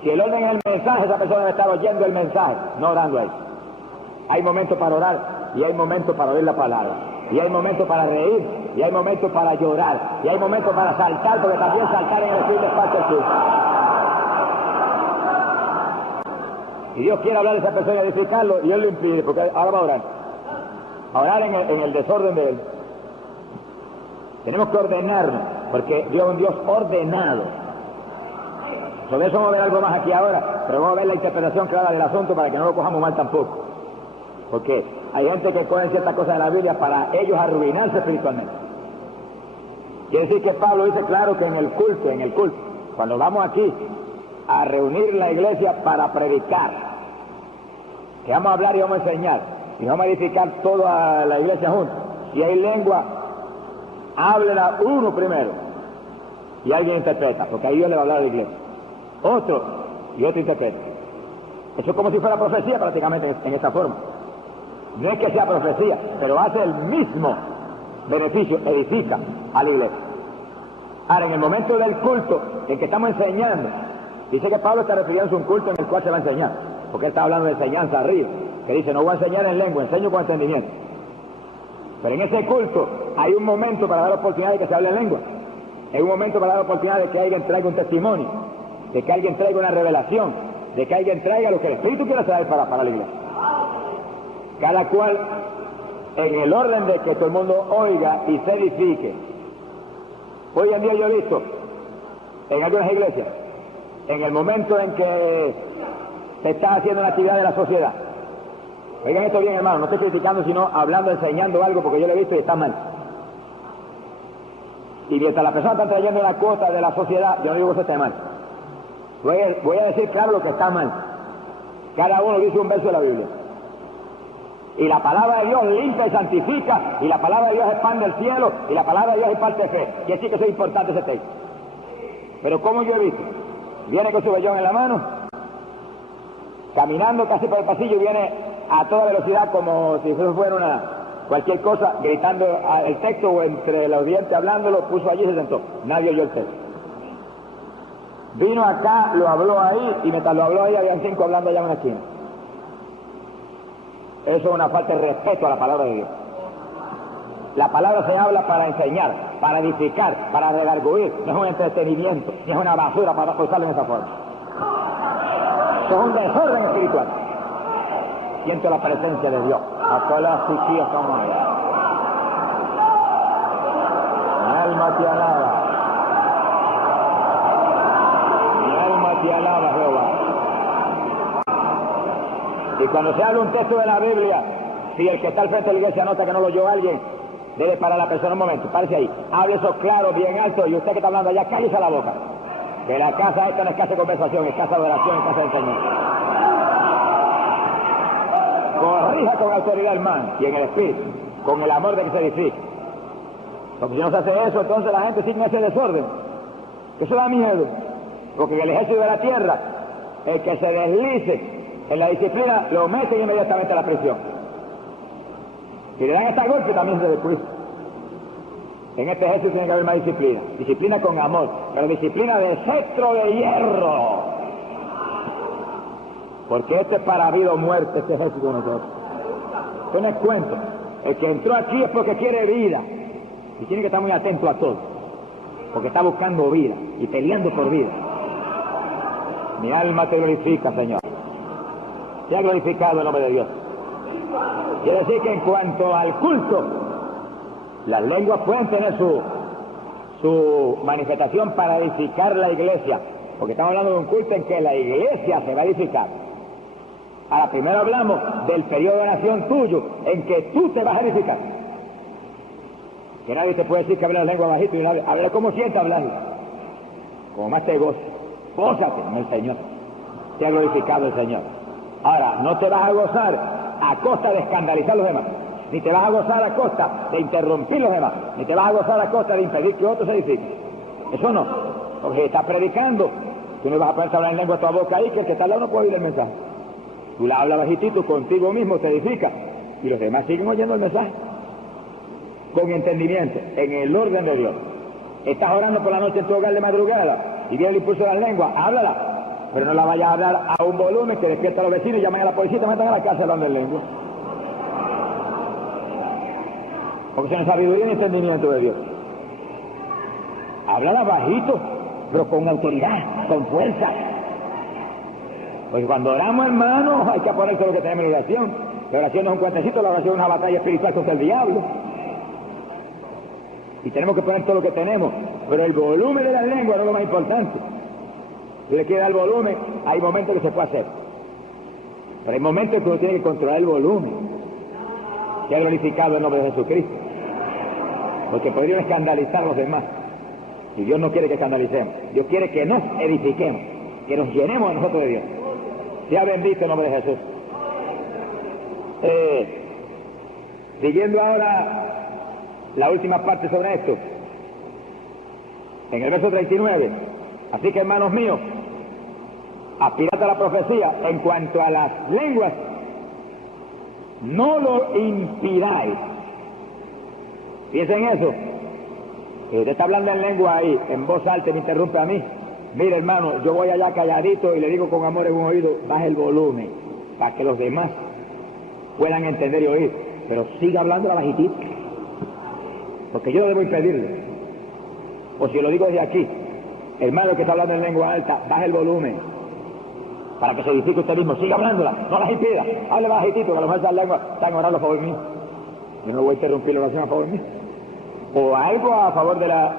Si el orden es el mensaje, esa persona debe estar oyendo el mensaje, no orando ahí. Hay momentos para orar y hay momentos para oír la palabra. Y hay momentos para reír y hay momentos para llorar. Y hay momentos para saltar, porque también saltar en el espíritu es parte del culto. Y Dios quiere hablar de esa persona y edificarlo, y Él lo impide, porque ahora va a orar. A orar en el desorden de Él. Tenemos que ordenarnos, porque Dios es un Dios ordenado. Sobre eso vamos a ver algo más aquí ahora, pero vamos a ver la interpretación clara del asunto para que no lo cojamos mal tampoco. Porque hay gente que coge ciertas cosas de la Biblia para ellos arruinarse espiritualmente. Quiere decir que Pablo dice claro que en el culto, cuando vamos aquí a reunir la iglesia para predicar, que vamos a hablar y vamos a enseñar, y vamos a edificar toda la iglesia juntos. Si hay lengua, háblela uno primero, y alguien interpreta, porque ahí Dios le va a hablar a la iglesia. Otro, y otro interpreta. Eso es como si fuera profecía prácticamente en esta forma. No es que sea profecía, pero hace el mismo beneficio, edifica a la iglesia. Ahora, en el momento del culto, en que estamos enseñando, dice que Pablo está refiriéndose a un culto en el cual se va a enseñar, porque él está hablando de enseñanza arriba, que dice, no voy a enseñar en lengua, enseño con entendimiento. Pero en ese culto hay un momento para dar la oportunidad de que se hable en lengua. Hay un momento para dar la oportunidad de que alguien traiga un testimonio, de que alguien traiga una revelación, de que alguien traiga lo que el Espíritu quiere traer para la iglesia. Cada cual en el orden de que todo el mundo oiga y se edifique. Hoy en día yo he visto en algunas iglesias, en el momento en que se está haciendo una actividad de la sociedad. Oigan esto bien, hermano, no estoy criticando, sino hablando, enseñando algo, porque yo lo he visto y está mal. Y mientras las personas están trayendo una cuota de la sociedad, yo no digo que eso esté mal. Voy a decir claro lo que está mal. Cada uno dice un verso de la Biblia. Y la palabra de Dios limpia y santifica, y la palabra de Dios expande el cielo, y la palabra de Dios imparte fe. Y así que eso es importante ese texto. Pero como yo he visto, viene con su vellón en la mano, caminando casi por el pasillo, viene a toda velocidad como si fuera cualquier cosa, gritando el texto o entre los dientes hablándolo, puso allí y se sentó. Nadie oyó el texto. Vino acá, lo habló ahí, y mientras lo habló ahí habían 5 hablando allá en una esquina. Eso es una falta de respeto a la palabra de Dios. La palabra se habla para enseñar, para edificar, para redarguir, no es un entretenimiento, ni es una basura para usarlo en esa forma. Eso es un desorden espiritual. Siento la presencia de Dios. Acá las chiquillas como allá. Mi alma te alaba. Mi alma te alaba, Jehová. Y cuando se habla un texto de la Biblia, si el que está al frente de la iglesia nota que no lo oyó alguien, debe parar la persona un momento, párese ahí, hable eso claro, bien alto, y usted que está hablando allá, cállese la boca. Que la casa esta no es casa de conversación, es casa de oración, es casa de enseñanza. Corrija con autoridad, hermano, y en el espíritu, con el amor de que se edifique. Porque si no se hace eso, entonces la gente sigue en ese desorden. Eso da miedo, porque en el ejército de la tierra, el que se deslice en la disciplina, lo meten inmediatamente a la prisión. Si le dan este golpe, también se descuida. En este ejército tiene que haber más disciplina. Disciplina con amor, pero disciplina de cetro de hierro. Porque este es para vida o muerte, este ejército de nosotros. Esto no es cuento. El que entró aquí es porque quiere vida. Y tiene que estar muy atento a todo. Porque está buscando vida y peleando por vida. Mi alma te glorifica, Señor. Se ha glorificado el nombre de Dios. Quiere decir que en cuanto al culto, las lenguas pueden tener su manifestación para edificar la iglesia, porque estamos hablando de un culto en que la iglesia se va a edificar. Ahora, primero hablamos del periodo de nación tuyo, en que tú te vas a edificar. Que nadie te puede decir que hable la lengua bajito, y habla como sienta hablando, como más te goza. Gózate en el Señor. Te ha glorificado el Señor. Ahora, no te vas a gozar a costa de escandalizar a los demás, ni te vas a gozar a costa de interrumpir los demás, ni te vas a gozar a costa de impedir que otros se edifiquen. Eso no, porque si estás predicando, tú no vas a poder hablar en lengua a tu boca ahí, que el que está al lado no puede oír el mensaje. Tú la hablas bajitito, contigo mismo te edificas, y los demás siguen oyendo el mensaje. Con entendimiento, en el orden de Dios. Estás orando por la noche en tu hogar de madrugada, y viene el impulso de la lengua, háblala. Pero no la vayas a hablar a un volumen que despierta a los vecinos y llaman a la policía y te metan a la casa hablando en lengua. Porque sin sabiduría y entendimiento de Dios. Háblala bajito, pero con autoridad, con fuerza. Porque cuando oramos, hermanos, hay que poner todo lo que tenemos en la oración. La oración no es un cuentecito, la oración es una batalla espiritual contra el diablo. Y tenemos que poner todo lo que tenemos. Pero el volumen de la lengua no es lo más importante. Si le queda dar el volumen, hay momentos que se puede hacer. Pero hay momentos que uno tiene que controlar el volumen. Que ha glorificado el nombre de Jesucristo. Porque podrían escandalizar a los demás. Y Dios no quiere que escandalicemos. Dios quiere que nos edifiquemos. Que nos llenemos a nosotros de Dios. Sea bendito el nombre de Jesús. Siguiendo ahora la última parte sobre esto. En el verso 39. Así que, hermanos míos, aspirad a la profecía. En cuanto a las lenguas, no lo impidáis. Piensen en eso. Usted está hablando en lengua ahí, en voz alta, y me interrumpe a mí. Mire, hermano, yo voy allá calladito y le digo con amor en un oído, baje el volumen, para que los demás puedan entender y oír. Pero siga hablando la bajitita, porque yo no debo impedirle. O si lo digo desde aquí, hermano que está hablando en lengua alta, baje el volumen, para que se edifique usted mismo, siga hablándola, no las impida, hable bajitito, que a lo mejor esas lenguas están orando a favor mío. Yo no voy a interrumpir la oración a favor mío. O algo a favor de la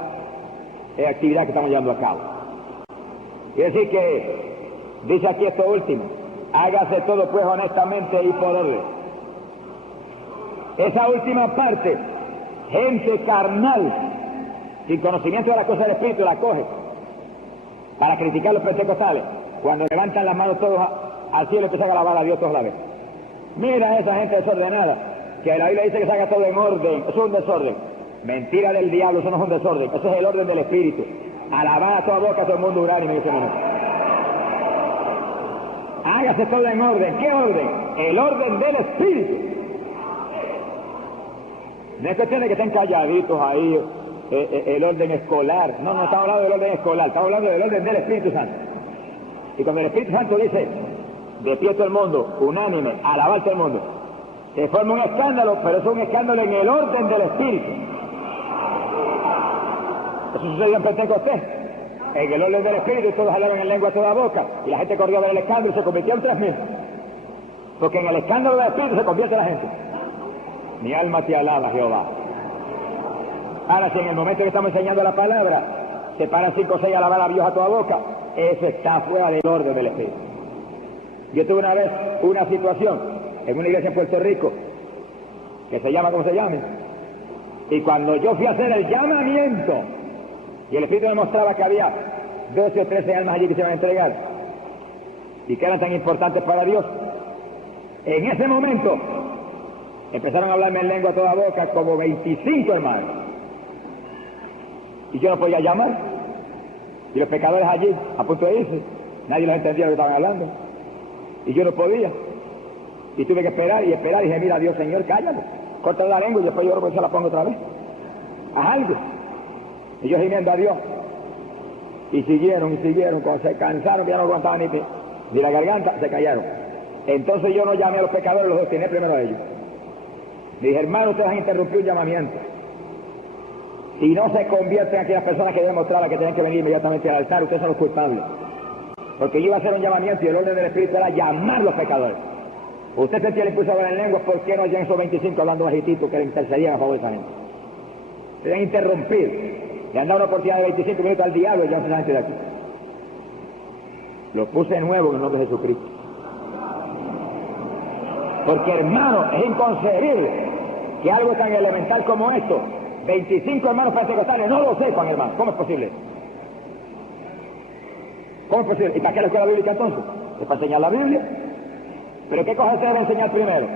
actividad que estamos llevando a cabo. Quiere decir que, dice aquí esto último, hágase todo pues honestamente y por orden. Esa última parte, gente carnal, sin conocimiento de las cosas del Espíritu, la coge para criticar a los pentecostales, cuando levantan las manos todos al cielo y empiezan a alabar a Dios todos a la vez. Mira a esa gente desordenada, que la Biblia dice que se haga todo en orden. Eso es un desorden. Mentira del diablo, eso no es un desorden, eso es el orden del Espíritu. Alabar a toda boca, a todo el mundo unánime en ese momento. Hágase todo en orden. ¿Qué orden? El orden del Espíritu. No es cuestión de que estén calladitos ahí, el orden escolar. No estamos hablando del orden escolar, estamos hablando del orden del Espíritu Santo. Y cuando el Espíritu Santo dice, de pie todo el mundo, unánime, alabar todo el mundo, se forma un escándalo, pero es un escándalo en el orden del Espíritu. Eso sucedió en Pentecostés. En el orden del Espíritu todos hablaron en lengua a toda boca, y la gente corrió a ver el escándalo y se convirtió en 3,000. Porque en el escándalo del Espíritu se convierte la gente. Mi alma te alaba, Jehová. Ahora, si en el momento que estamos enseñando la palabra, se paran 5 o 6 a alabar a Dios a toda boca, eso está fuera del orden del Espíritu. Yo tuve una vez una situación en una iglesia en Puerto Rico, que se llama como se llame, y cuando yo fui a hacer el llamamiento, y el Espíritu me mostraba que había 12 o 13 almas allí que se iban a entregar, y que eran tan importantes para Dios, en ese momento empezaron a hablarme en lengua a toda boca como 25 hermanos. Y yo no podía llamar. Y los pecadores allí, a punto de irse, nadie los entendía lo que estaban hablando. Y yo no podía. Y tuve que esperar y esperar. Y dije, mira, Dios, Señor, cállalo. Corta la lengua y después yo se la pongo otra vez. Haz algo. Y yo gimiendo a Dios. Y siguieron. Cuando se cansaron, ya no aguantaban ni la garganta, se callaron. Entonces yo no llamé a los pecadores, los destiné primero a ellos. Dije, hermano, ustedes han interrumpido un llamamiento. Si no se convierten aquí las personas que deben mostrar que tienen que venir inmediatamente al altar, ustedes son los culpables. Porque yo iba a hacer un llamamiento y el orden del Espíritu era llamar a los pecadores. Usted sentía el impulso de hablar en lenguas, ¿por qué no llegan esos 25 hablando bajitito que le intercedían a favor de esa gente? Se deben interrumpir. Le han dado una oportunidad de 25 minutos al diablo y ya no se saben de aquí. Lo puse de nuevo en el nombre de Jesucristo. Porque, hermano, es inconcebible que algo tan elemental como esto, 25 hermanos pentecostales, no lo sepan, hermano. ¿Cómo es posible? ¿Cómo es posible? ¿Y para qué la escuela bíblica entonces? ¿Es para enseñar la Biblia? ¿Pero qué cosas se debe enseñar primero?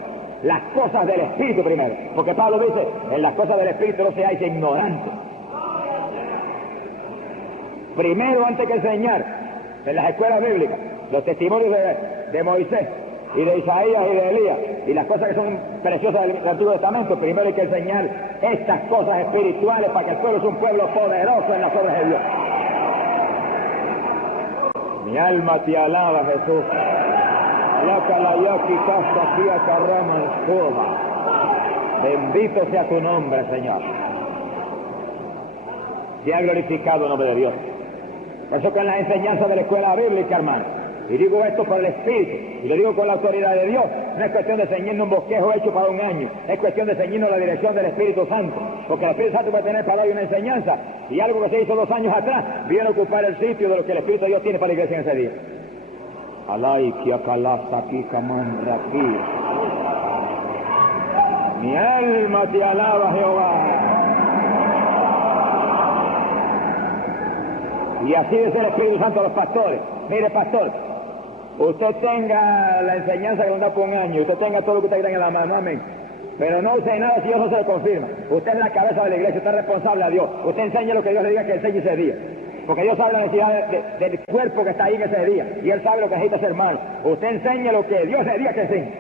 Las cosas del Espíritu primero. Porque Pablo dice, en las cosas del Espíritu no seáis ignorantes. Primero, antes que enseñar en las escuelas bíblicas los testimonios de Moisés y de Isaías y de Elías y las cosas que son preciosas del Antiguo Testamento, primero hay que enseñar estas cosas espirituales para que el pueblo sea un pueblo poderoso en las obras de Dios. Mi alma te alaba, Jesús. Bendito sea tu nombre, Señor. Sea glorificado el nombre de Dios. Eso que es la enseñanza de la escuela bíblica, hermano. Y digo esto por el Espíritu, y lo digo con la autoridad de Dios. No es cuestión de ceñirnos un bosquejo hecho para un año, es cuestión de ceñirnos la dirección del Espíritu Santo. Porque el Espíritu Santo puede tener para hoy una enseñanza, y algo que se hizo 2 años atrás, viene a ocupar el sitio de lo que el Espíritu de Dios tiene para la iglesia en ese día. Mi alma te alaba, Jehová. Y así dice el Espíritu Santo a los pastores. Mire, pastor, usted tenga la enseñanza que nos da por un año, usted tenga todo lo que usted tenga en la mano, amén. Pero no use nada si Dios no se lo confirma. Usted es la cabeza de la iglesia, usted es responsable a Dios. Usted enseña lo que Dios le diga que enseñe ese día. Porque Dios sabe la necesidad del cuerpo que está ahí en ese día. Y Él sabe lo que necesita ese hermano. Usted enseña lo que Dios le diga que enseñe.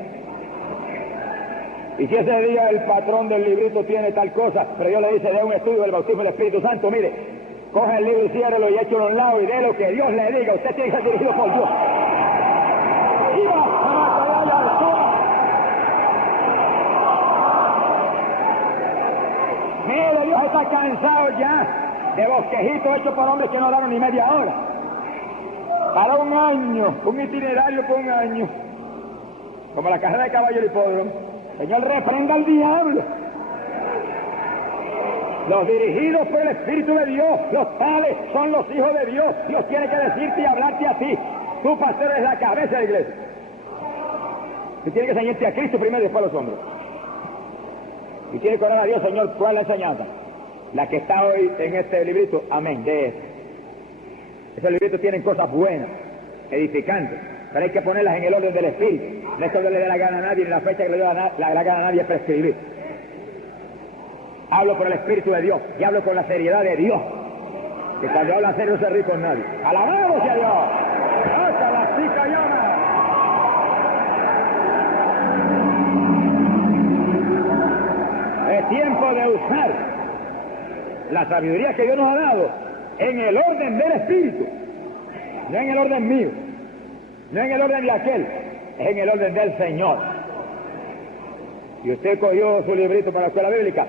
Y si ese día el patrón del librito tiene tal cosa, pero Dios le dice, de un estudio del bautismo del Espíritu Santo, mire, coge el libro y ciérrelo y échalo a un lado y dé lo que Dios le diga. Usted tiene que ser dirigido por Dios. Mire, Dios está cansado ya de bosquejitos hechos por hombres que no daron ni media hora. Para un año, un itinerario por un año. Como la carrera de caballo del hipódromo. Señor, reprenda al diablo. Los dirigidos por el Espíritu de Dios, los tales son los hijos de Dios. Dios tiene que decirte y hablarte a ti. Tu pastor es la cabeza de la iglesia. Tú tienes que enseñarte a Cristo primero y después a los hombres. Y tienes que orar a Dios, Señor, ¿cuál es la enseñanza? La que está hoy en este librito, amén, de eso. Esos libritos tienen cosas buenas, edificantes, pero hay que ponerlas en el orden del Espíritu. No es que le dé la gana a nadie, ni la fecha que le dé la gana a nadie es prescribir. Hablo por el Espíritu de Dios y hablo con la seriedad de Dios. Que cuando habla serio no se ríe con nadie. ¡Alabado sea Dios! ¡Hasta la chica llama! Es tiempo de usar la sabiduría que Dios nos ha dado en el orden del Espíritu, no en el orden mío, no en el orden de aquel, es en el orden del Señor. Y usted cogió su librito para la escuela bíblica,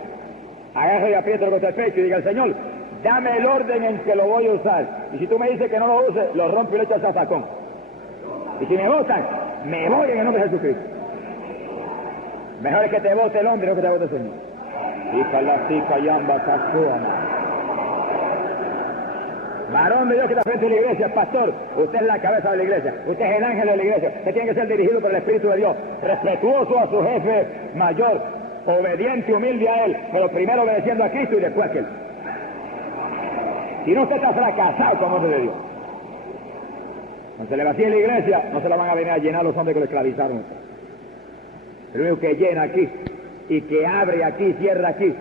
agarre y apriétalo contra el pecho y diga al Señor, dame el orden en que lo voy a usar. Y si tú me dices que no lo use, lo rompo y lo echo al zafacón. Y si me votan, me voy en el nombre de Jesucristo. Mejor es que te vote el hombre, no que te vote el Señor. Y para la tica y ambas varón de Dios que está frente a la iglesia, pastor, usted es la cabeza de la iglesia, usted es el ángel de la iglesia, usted tiene que ser dirigido por el Espíritu de Dios, respetuoso a su jefe mayor, obediente, humilde a él, pero primero obedeciendo a Cristo y después a aquel. Si no, usted está fracasado como hombre de Dios. Cuando se le vacíe la iglesia, no se la van a venir a llenar los hombres que lo esclavizaron. El único que llena aquí y que abre aquí, cierra aquí,